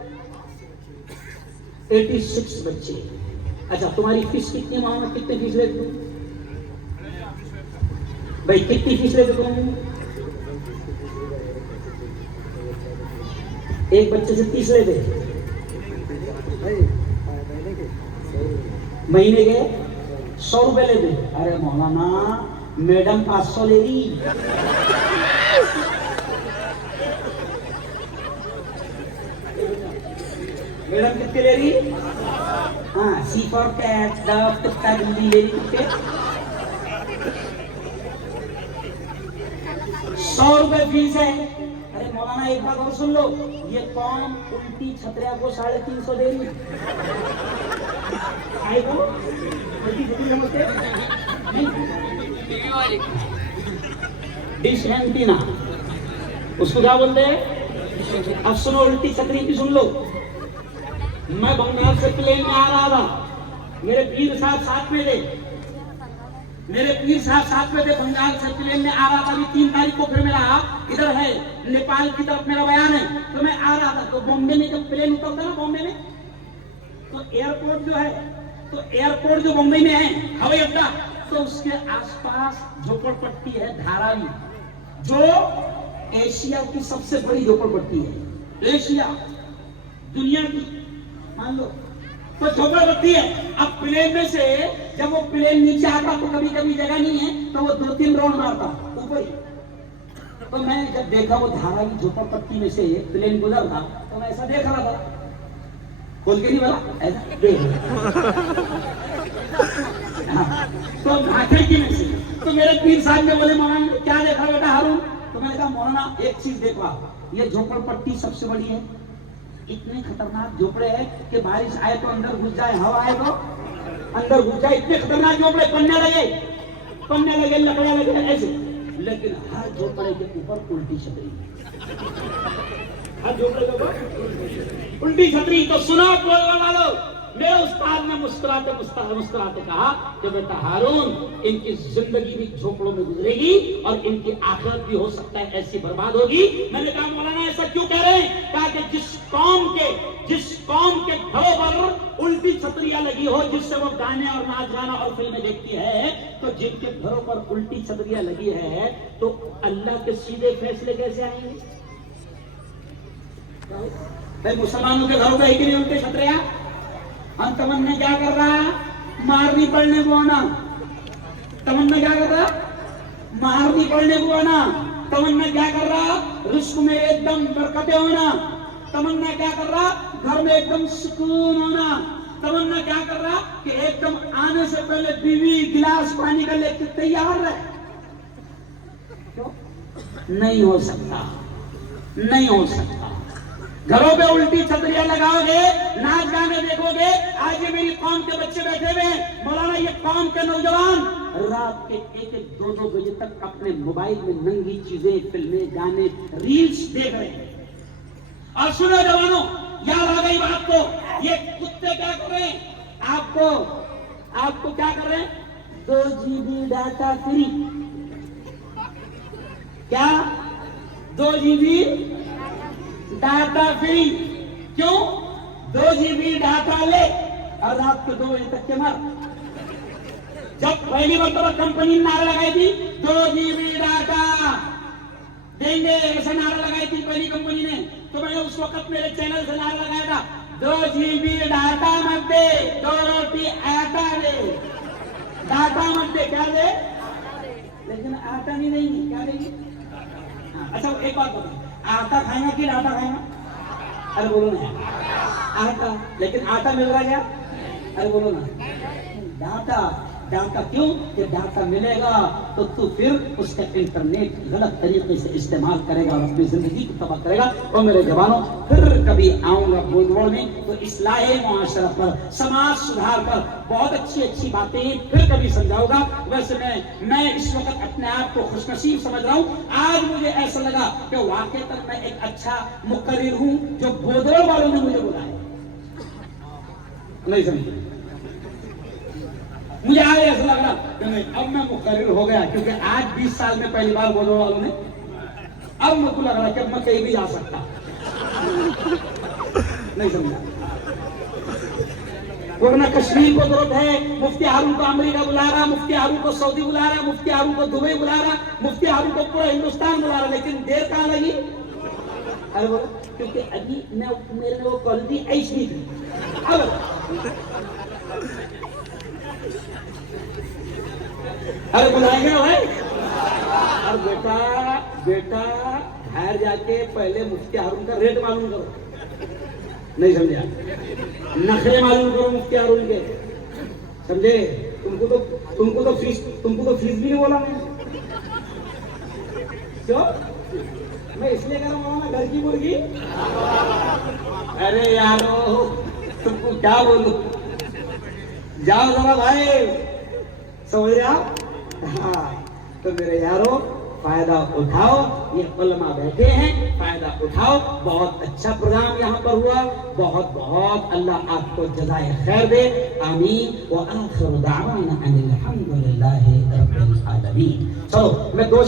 86 بچے. اچھا تمہاری فیس کتنی ہے مولانا؟ کتنے فیس لیتے تم بھائی؟ کتنی فیس لیتے تم؟ ایک بچے سے 30 لیتے مہینے کے 100 روپے لیتے. ارے مولانا میڈم 500 لے رہی. میڈم کتنے لے رہی؟ ہاں سی فار کیٹ، ڈاگ کتا بلی لے رہی. کتنے؟ 100 روپے فیس ہے. ارے مولانا ایک بات اور سن لو، یہ قوم الٹی چھتریا کو 350 دے رہی. آئے کو الٹی چھتری سمجھتے؟ ڈش اینٹینا اس کو کیا بولتے ہیں؟ اب سنو الٹی چھتری کی سن لو. میں بنگال سے پلین میں آ رہا تھا، میرے پیر صاحب ساتھ میں تھے، بنگال سے پلین میں آ رہا تھا. ابھی 3 تاریخ کو پھر میرا ادھر ہے نیپال کی طرف میرا بیان ہے. تو میں آ رہا تھا تو بامبے میں جب پلین اترتا نا بامبے میں، تو ایئرپورٹ جو ہے، تو ایئرپورٹ جو بمبئی میں ہے ہوائی اڈا، تو اس کے آس پاس جھوپڑ پٹی ہے دھاراوی، جو ایشیا کی سب سے بڑی جھوپڑ پٹی ہے. ایشیا دنیا کی مان لو تو جھوپڑ پٹی ہے. اب پلین میں سے جب وہ پلین نیچے آتا تو کبھی کبھی جگہ نہیں ہے تو وہ 2-3 راؤنڈ مارتا اوپر ہی. تو میں جب دیکھا وہ دھاراوی جھوپڑ پٹی میں سے پلین گزر تھا تو میں ایسا دیکھ رہا تھا، کھول کے نہیں بولا ایسا دیکھ تو کھڑکی میں سے. تو میرے پیر صاحب نے بولے مولانا کیا دیکھا بیٹا ہارون؟ تو میں نے کہا مولانا ایک چیز دیکھا، یہ جھوپڑ پٹی سب سے بڑی ہے. اتنے خطرناک جھوپڑے ہیں کہ بارش آئے تو اندر گھس جائے، ہوا آئے تو اندر گھس جائے. اتنے خطرناک جھوپڑے، پننے لگے لکڑیاں لگے ایسے. لیکن ہر جھوپڑے کے اوپر الٹی چھتری، ہر جھوپڑے کے اوپر الٹی چھتری. تو سنا بولنے والوں، میرے استاد نے مسکراتے کہا کہ بیٹا ہارون ان کی زندگی بھی جھوپڑوں میں گزرے گی اور ان کی آخرت بھی ہو سکتا ہے ایسی برباد ہوگی. میں نے کہا مولانا ایسا کیوں کہہ رہے ہیں؟ کہا کہ جس قوم کے گھروں پر الٹی چھتریاں لگی ہو، جس سے وہ گانے اور ناچ گانا اور فلمیں دیکھتی ہے، تو جن کے گھروں پر الٹی چھتریاں لگی ہے تو اللہ کے سیدھے فیصلے کیسے آئیں گے؟ بھائی مسلمانوں کے گھروں پہ ہی کہ نہیں الٹی چھتریاں؟ ہم تمنا کیا کر رہا ہے؟ مارنی پڑھنے کو آنا. تمنا کیا کر رہا؟ مارنی پڑھنے کو آنا. تمنا کیا کر رہا؟ رزق میں ایک دم برکتیں ہونا. تمنا کیا کر رہا؟ گھر میں ایک دم سکون ہونا. تمنا کیا کر رہا؟ کہ ایک دم آنے سے پہلے بیوی گلاس پانی کا لے کے تیار رہے. کیوں نہیں ہو سکتا؟ نہیں ہو سکتا. گھروں پہ الٹی چھتریاں لگاؤ گے، ناچ گانے دیکھو گے. آج یہ میری قوم کے بچے بیٹھے ہوئے ہیں مولانا، یہ قوم کے نوجوان رات کے 1-2 بجے تک اپنے موبائل میں ننگی چیزیں، فلمیں، گانے، ریلز دیکھ رہے ہیں. اور سنو جوانوں، یاد آ گئی بات کو، یہ کتے کیا کر رہے ہیں؟ آپ کو کیا کر رہے ہیں؟ 2 GB ڈاٹا فری. کیا 2 GB ڈاٹا فری؟ کیوں؟ 2 GB ڈاٹا لے اور رات کو 2 بجے تک کے مر. جب پہلی مرتبہ کمپنی نے نعرہ لگائی تھی 2 GB ڈاٹا دیں گے، ایسے نعرہ لگائی تھی پہلی کمپنی نے، تو میں نے اس وقت میرے چینل سے نعرہ لگایا تھا 2 GB ڈاٹا مت دے، 2 روٹی آٹا دے. ڈاٹا مت دے، کیا دے؟ لیکن آٹا نہیں دیں گے. کیا دیں گے؟ اچھا ایک بات بتائیں، آٹا کھائیں گا کہ ڈاٹا کھائیں گا؟ ارے بولو نا آٹا. لیکن آٹا مل رہا کیا؟ ارے بولو نا ڈاٹا. ڈاٹا کیوں؟ کہ ڈاٹا ملے گا تو تو پھر اس کا انٹرنیٹ غلط طریقے سے استعمال کرے گا اور اپنی زندگی کو تباہ کرے گا. اور میرے جوانوں پھر کبھی آؤں گا بولوڑ میں تو اصلاح معاشرت پر، سماج سدھار پر بہت اچھی باتیں پھر کبھی سمجھاؤں گا. ویسے میں اس وقت اپنے آپ کو خوش نصیب سمجھ رہا ہوں. آج مجھے ایسا لگا کہ واقعی میں ایک اچھا مقرر ہوں جو بودرو والوں نے مجھے بلایا. نہیں سمجھے؟ مجھے آج ایسا لگ رہا کہ نہیں اب میں مقرر ہو گیا، کیونکہ آج 20 سال میں پہلی بار بولنے والوں نے، اب مجھ کو لگ رہا کہ اب میں کہیں بھی جا سکتا. نہیں سمجھا؟ ورنہ کشمیر کو ضرورت ہے، مفتی ہارون کو امریکہ بلا رہا، مفتی ہارون کو سعودی بلا رہا، مفتی ہارون کو دبئی بلا رہا، مفتی ہارون کو پورا ہندوستان بلا رہا، لیکن دیر کہاں لگی؟ ارے بولو کیونکہ ابھی میرے وہ کوالٹی ایسی تھی. ارے بلائیں گے بھائی. اور بیٹا باہر جا کے پہلے مفتی ہارون کا ریٹ معلوم کرو. نہیں سمجھا؟ نخرے معلوم کرو مفتی ہارون کے. سمجھے؟ تم کو تو فیس بھی نہیں بولا میں. کیوں؟ میں اس لیے کہہ رہا ہوں نا گھر کی مرغی. ارے یارو تم کو کیا بولوں. جاؤ ذرا بھائی، سمجھ رہے آپ؟ ہاں تو میرے یارو فائدہ اٹھاؤ، یہ علماء بیٹھے ہیں، فائدہ اٹھاؤ. بہت اچھا پروگرام یہاں پر ہوا، بہت بہت اللہ آپ کو جزائے خیر دے. آمین. وآخر دعوانا ان الحمد للہ رب العالمین. چلو میں 2